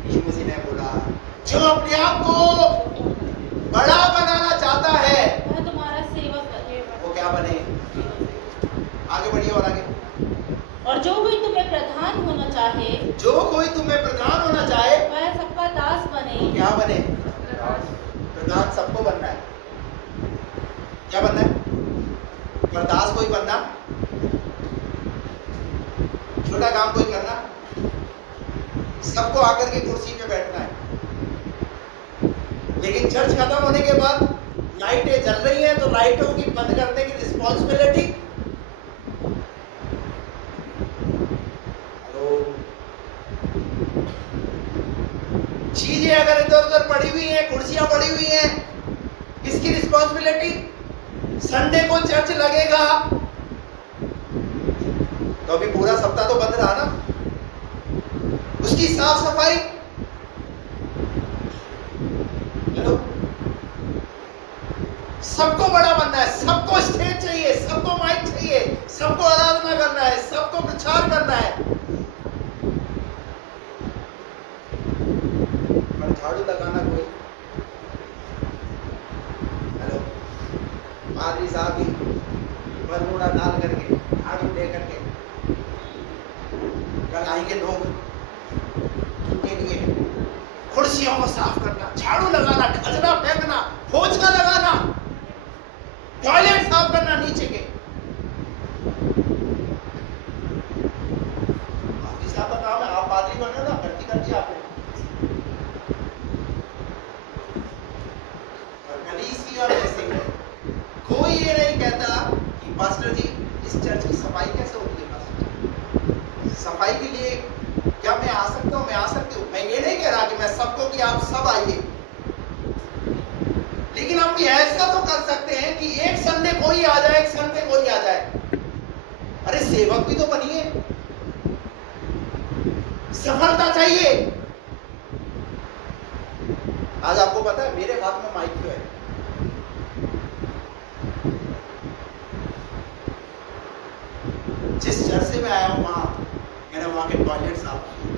यीशु मसीह ने बोला, जो अपने आप को बड़ा बनाना चाहता है वह तुम्हारा सेवक बने, वो क्या बने? आगे बढ़िए और आगे। और जो कोई तुम्हें प्रधान होना चाहे, वह सबका दास बने। वो क्या बने? प्रधान सबको बनना है। क्या बनना है? पर दास कोई बनना, छोटा काम कोई करना, सबको आकर के कुर्सी पे बैठना है। लेकिन चर्च खत्म होने के बाद लाइटें जल रही हैं तो लाइटों की बंद करने की रिस्पॉन्सिबिलिटी, चीजें अगर इधर उधर पड़ी हुई हैं, कुर्सियां पड़ी हुई हैं, इसकी रिस्पॉन्सिबिलिटी। संडे को चर्च लगेगा तो अभी पूरा सप्ताह तो बंद रहा ना, उसकी साफ सफाई। हेलो, सबको बड़ा बनना है, सबको स्टेज चाहिए, सबको माइक चाहिए, सबको आराधना करना है, सबको प्रचार करना है, पर झाड़ू लगाना कोई। हेलो, पादरी साहब ही बरमूडा डाल करके, झाड़ू ले करके कल आएंगे लोग, कुर्सियों को साफ करना, झाड़ू लगाना, खजना फेंकना, पोछा लगाना, टॉयलेट साफ करना नीचे के। काफी ज्यादा काम है। आप पादरी बने ना, करती करती आपको। और कलीसिया में से कोई ये नहीं कहता कि पास्टर जी इस चर्च की सफाई कैसे होती है। पास्टर सफाई के लिए क्या मैं आ सकता हूँ? मैं आ सकती हूँ। मैं ये नहीं कह रहा कि मैं सबको कि आप सब आइए, लेकिन हम ये ऐसा तो कर सकते हैं कि एक संडे कोई आ जाए, एक संडे कोई आ जाए। अरे सेवक भी तो बनिए, सफलता चाहिए। आज आपको पता है मेरे हाथ में माइक क्यों है? जिस चर्च से मैं आया हूं वहां मैंने वहां के टॉयलेट साफ किए,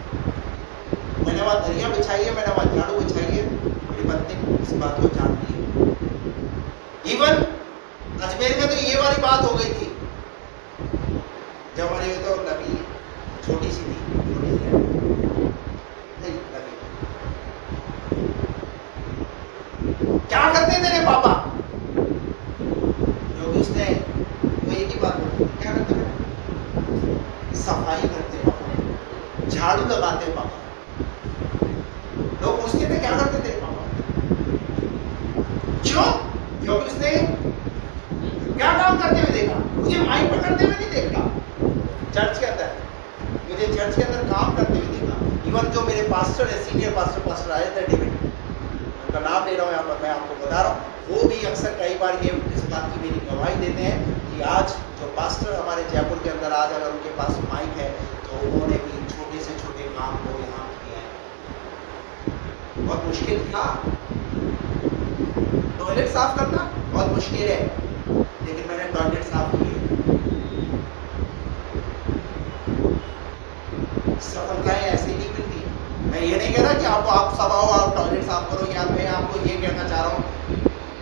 मैंने वहां दरिया बिछाई है, मैंने वहां झाड़ू बिछाई है। मेरी पत्नी इस बात को जानती है। इवन अजमेर में तो ये वाली बात हो गई थी जब हमारे तो नबी छोटी सी थी, छोटी सी नहीं नबी क्या करते तेरे पापा? जो भी उसने वो एक ही बात बोली, क्या करते थे? सफाई करते पापा, झाड़ू लगाते पापा। लोग पूछते थे क्या करते तेरे पापा? क्यों? क्योंकि उसने क्या काम करते हुए देखा, मुझे माइक पकड़ते हुए नहीं देखा। चर्च के अंदर मुझे चर्च के अंदर काम करते हुए देखा। इवन जो मेरे पास्टर है, सीनियर पास्टर आए थे डेविड, उनका नाम ले रहा हूँ यहाँ पर, मैं आपको बता रहा हूँ, वो भी अक्सर कई बार ये इस बात की मेरी गवाही देते हैं कि आज जो पास्टर हमारे जयपुर के अंदर आज अगर उनके पास माइक है तो उन्होंने भी छोटे से छोटे काम को यहाँ किया है। बहुत मुश्किल था टॉयलेट साफ करना, बहुत मुश्किल है, लेकिन मैंने टॉयलेट साफ किए। सफलताएं ऐसे नहीं मिलती। मैं ये नहीं कह रहा कि आप सब आओ, आप टॉयलेट साफ करो, या मैं आपको ये कहना चाह रहा हूँ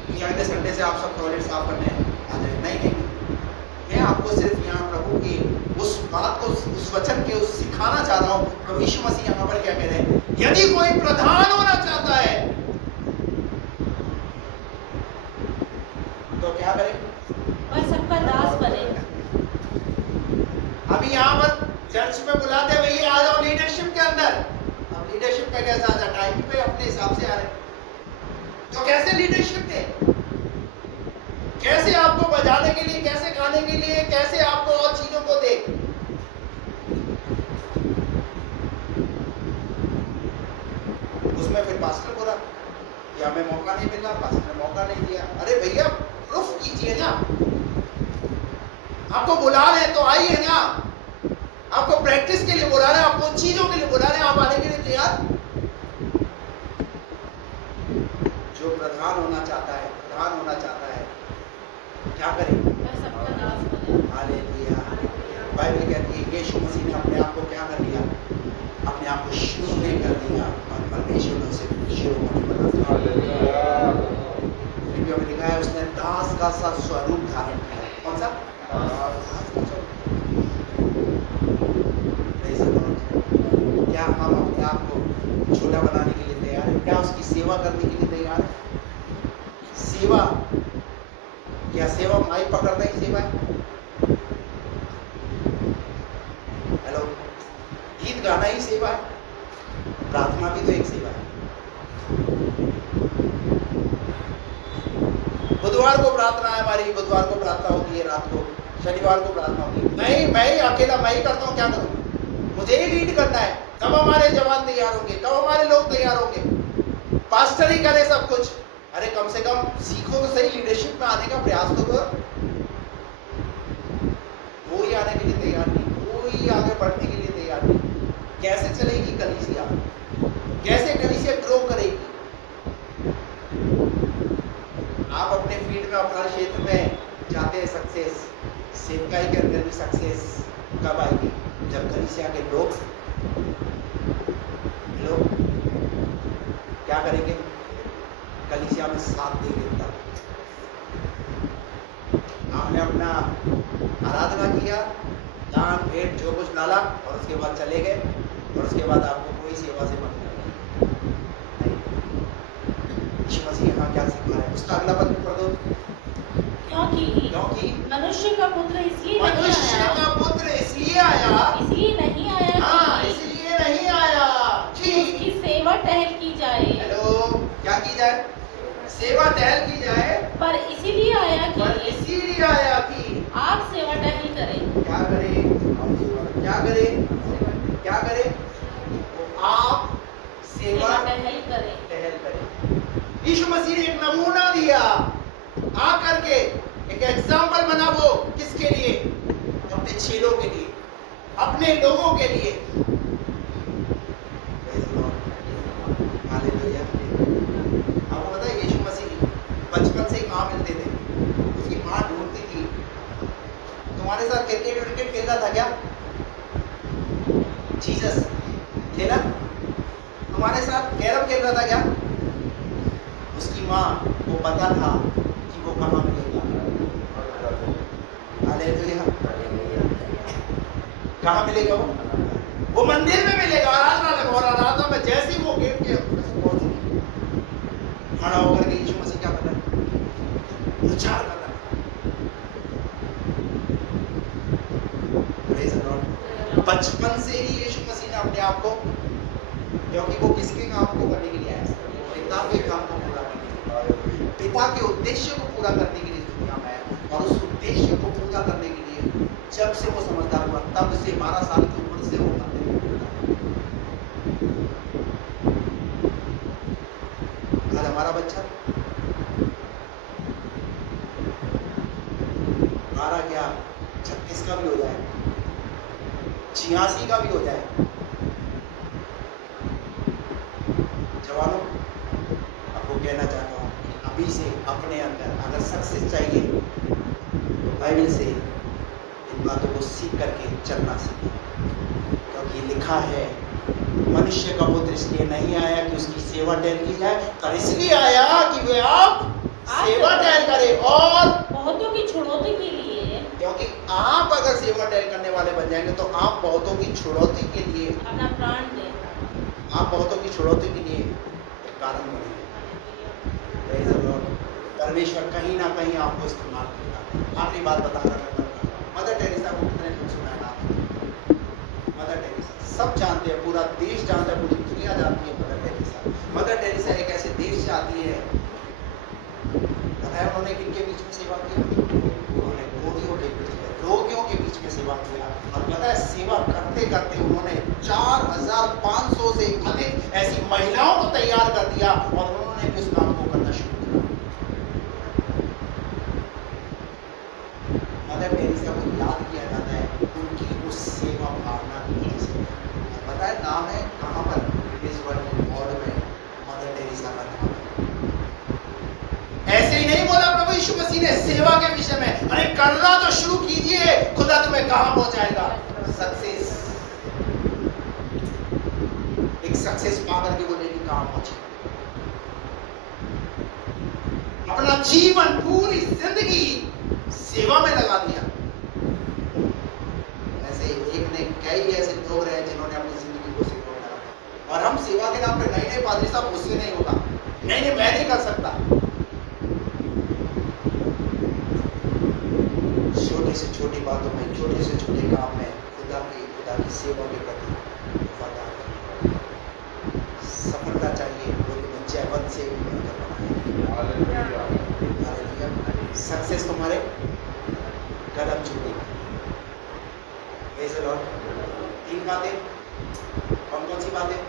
कि अगले संडे से आप सब टॉयलेट साफ करने आ जाए। नहीं, मैं आपको सिर्फ यहाँ प्रभु की उस बात को, उस वचन के उस सिखाना चाह रहा हूँ। प्रभु यीशु मसीह यहाँ पर क्या कह रहे हैं? यदि कोई प्रधान होना चाहता है तो क्या करे? और सबका दास बने। अभी यहाँ पर चर्च में बुलाते भैया आ जाओ लीडरशिप के अंदर। अब लीडरशिप पे कैसे आ जाए? टाइम पे अपने हिसाब से आ रहे, तो कैसे लीडरशिप दे? कैसे आपको बजाने के लिए, कैसे गाने के लिए, कैसे आपको और चीजों को दे? उसमें फिर पास्टर बोला कि हमें मौका नहीं मिला, पास्टर ने मौका नहीं दिया। अरे भैया प्रूफ कीजिए ना, आपको बुला रहे हैं तो आइए ना, आपको प्रैक्टिस के लिए बुला रहे हैं, आपको उन चीजों के लिए बुला रहे हैं, आप आने के लिए तैयार? जो प्रधान होना चाहता है, प्रधान होना चाहता है, क्या करे? सबका दास बने। हालेलुया। बाइबल कहती है यीशु मसीह ने अपने आप को क्या कर दिया? अपने आप को शिरोमणि कर दिया और परमेश्वर ने उसे शिरोमणि बना दिया। हालेलुया। फिलिपियों में लिखा है उसने दास का सा स्वरूप धारण किया। कौन सा? दास का स्वरूप। क्या हम अपने आप को छोटा बनाने के लिए तैयार हैं? क्या उसकी सेवा करने के लिए तैयार हैं? सेवा क्या? सेवा माइक पकड़ना ही सेवा है? हेलो, गीत गाना ही सेवा है? प्रार्थना भी तो एक सेवा है। बुधवार को प्रार्थना है हमारी, बुधवार को प्रार्थना होती है रात को, शनिवार को प्रार्थना होती है। मैं ही अकेला मैं ही करता हूँ, क्या करूँ? मुझे ही लीड करना है। कब हमारे जवान तैयार होंगे? कब हमारे लोग तैयार होंगे? पास्टर ही करे सब कुछ। अरे कम से कम सीखो तो सही, लीडरशिप में आने का प्रयास तो करो। कोई आने के लिए तैयार नहीं, कोई आगे बढ़ने के लिए तैयार नहीं। कैसे चलेगी कलीसिया? कैसे कलीसिया ग्रो करेगी? आप अपने फील्ड में, अपने क्षेत्र में चाहते हैं सक्सेस, सेवकाई के अंदर भी सक्सेस कब आएगी? जब कलीसिया के लोग क्या करेंगे? कलीसिया में साथ देंगे। तब आपने अपना आराधना किया, दान भेंट जो कुछ डाला और उसके बाद चले गए, और उसके बाद आपको कोई सेवा से मतलब नहीं। यीशु मसीह यहाँ क्या सिखा रहे हैं, उसका अगला पद पढ़ दो। क्योंकि मनुष्य का पुत्र इसलिए नहीं मनुष्य आया, का पुत्र इसलिए आया, इसलिए नहीं आया हाँ कि इसलिए नहीं आया कि उसकी सेवा टहल की जाए, हेलो क्या की जाए, सेवा टहल की जाए, पर इसीलिए आया पर कि इसीलिए आया कि आप सेवा टहल करें। क्या करें, क्या करें, क्या करें, आप सेवा सेवा टहल करें। टहल करें। यीशु मसीह ने एक नमूना दिया आकर के, एक एग्जाम्पल बना, वो किसके लिए, अपने चेलों के लिए, अपने लोगों के लिए। हालेलुया। आपको पता है यीशु मसीह बचपन से ही कहाँ मिलते थे, उसकी माँ ढूंढती थी। तुम्हारे साथ क्रिकेट विकेट खेलता था क्या जीसस, खेला? तुम्हारे साथ कैरम खेल रहा था क्या? उसकी माँ को पता था कि वो कहाँ मिलेगा। हालेलुया। कहाँ मिलेगा वो मंदिर में मिलेगा, आराधना में, और आराधना में जैसे ही वो गेट के खड़ा होकर के यीशु मसीह क्या कर रहा है, प्रचार कर रहा है। Praise the Lord। बचपन से ही यीशु मसीह ने अपने आप को, क्योंकि वो किसके काम को करने के लिए आया, पिता के काम को पूरा करने के लिए, पिता के उद्देश्य को पूरा करने के लिए दुनिया में आया। और उस उद्देश्य को पूरा करने के लिए जब से वो समझदार हुआ, तब से 12 साल की उम्र से वो मंदिर में घूमता था। आज हमारा बच्चा 12 क्या 36 का भी हो जाए, 86 का भी हो जाए, जवानों आपको कहना चाहता हूँ कि अभी से अपने अंदर अगर सक्सेस चाहिए तो बाइबल से इन बातों को सीख करके चलना सीखें। क्योंकि लिखा है मनुष्य का पुत्र इसलिए नहीं आया कि उसकी सेवा टहल की जाए, पर इसलिए आया कि वे आप सेवा टहल करें और बहुतों की छुड़ौती के लिए, क्योंकि आप अगर सेवा टहल करने वाले बन जाएंगे तो आप बहुतों की छुड़ौती के लिए, अपना प्राण दें। आप बहुतों की छुड़ौती के लिए एक कारण बनेंगे। Praise the Lord। परमेश्वर कहीं ना कहीं आपको इस्तेमाल करेगा। आखिरी बात बताना चाहता हूँ, मदर टेरेसा को कितने लोग सुना है ना? मदर टेरेसा सब जानते हैं, पूरा देश जानता है, पूरी दुनिया जानती है मदर टेरेसा। मदर टेरेसा एक ऐसे देश से आती है, पता है उन्होंने किनके बीच में सेवा की? उन्होंने रोगियों के बीच में सेवा किया। और पता है सेवा करते करते उन्होंने 4500 से अधिक ऐसी महिलाओं को तैयार कर दिया और उन्होंने भी उस काम को करना शुरू किया। मदर टेरेसा को याद किया जाता है उनकी उस सेवा भावना की वजह से। पता है नाम है कहाँ पर, ब्रिटिश वर्ल्ड में मदर टेरेसा का नाम। ऐसे ही नहीं बोला प्रभु यीशु मसीह ने सेवा के विषय में, अरे करना तो शुरू कीजिए, खुदा तुम्हें कहां पहुंचाएगा, सक्सेस। एक सक्सेस पाकर के वो लेडी कहां पहुंची, अपना जीवन पूरी जिंदगी सेवा में लगा दिया। ऐसे एक ने कई ऐसे लोग रहे जिन्होंने अपनी जिंदगी को सेवा में लगा। और हम सेवा के नाम पे नहीं पादरी साहब मुझसे नहीं होगा, नहीं मैं नहीं कर सकता। छोटी से छोटी बातों में, छोटे से छोटे काम में खुदा की सेवा के प्रति वफादार रहिए। सफलता चाहिए वो तुम्हें जयवंत से भी बढ़कर बनाए। सक्सेस तुम्हारे कदम चूमेगी। Praise the Lord. 3 बातें, कौन कौन सी बातें?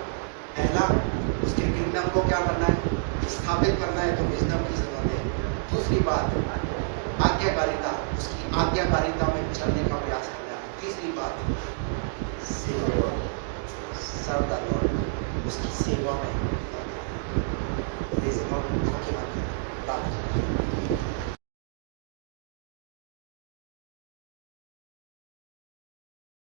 पहला, उसके किंगडम को क्या करना है, स्थापित करना है, तो विजडम की जरूरत है। दूसरी बात आज्ञाकारिता, उसकी आज्ञाकारिता में चलने का प्रयास करना है। तीसरी बात सर्व द लॉर्ड।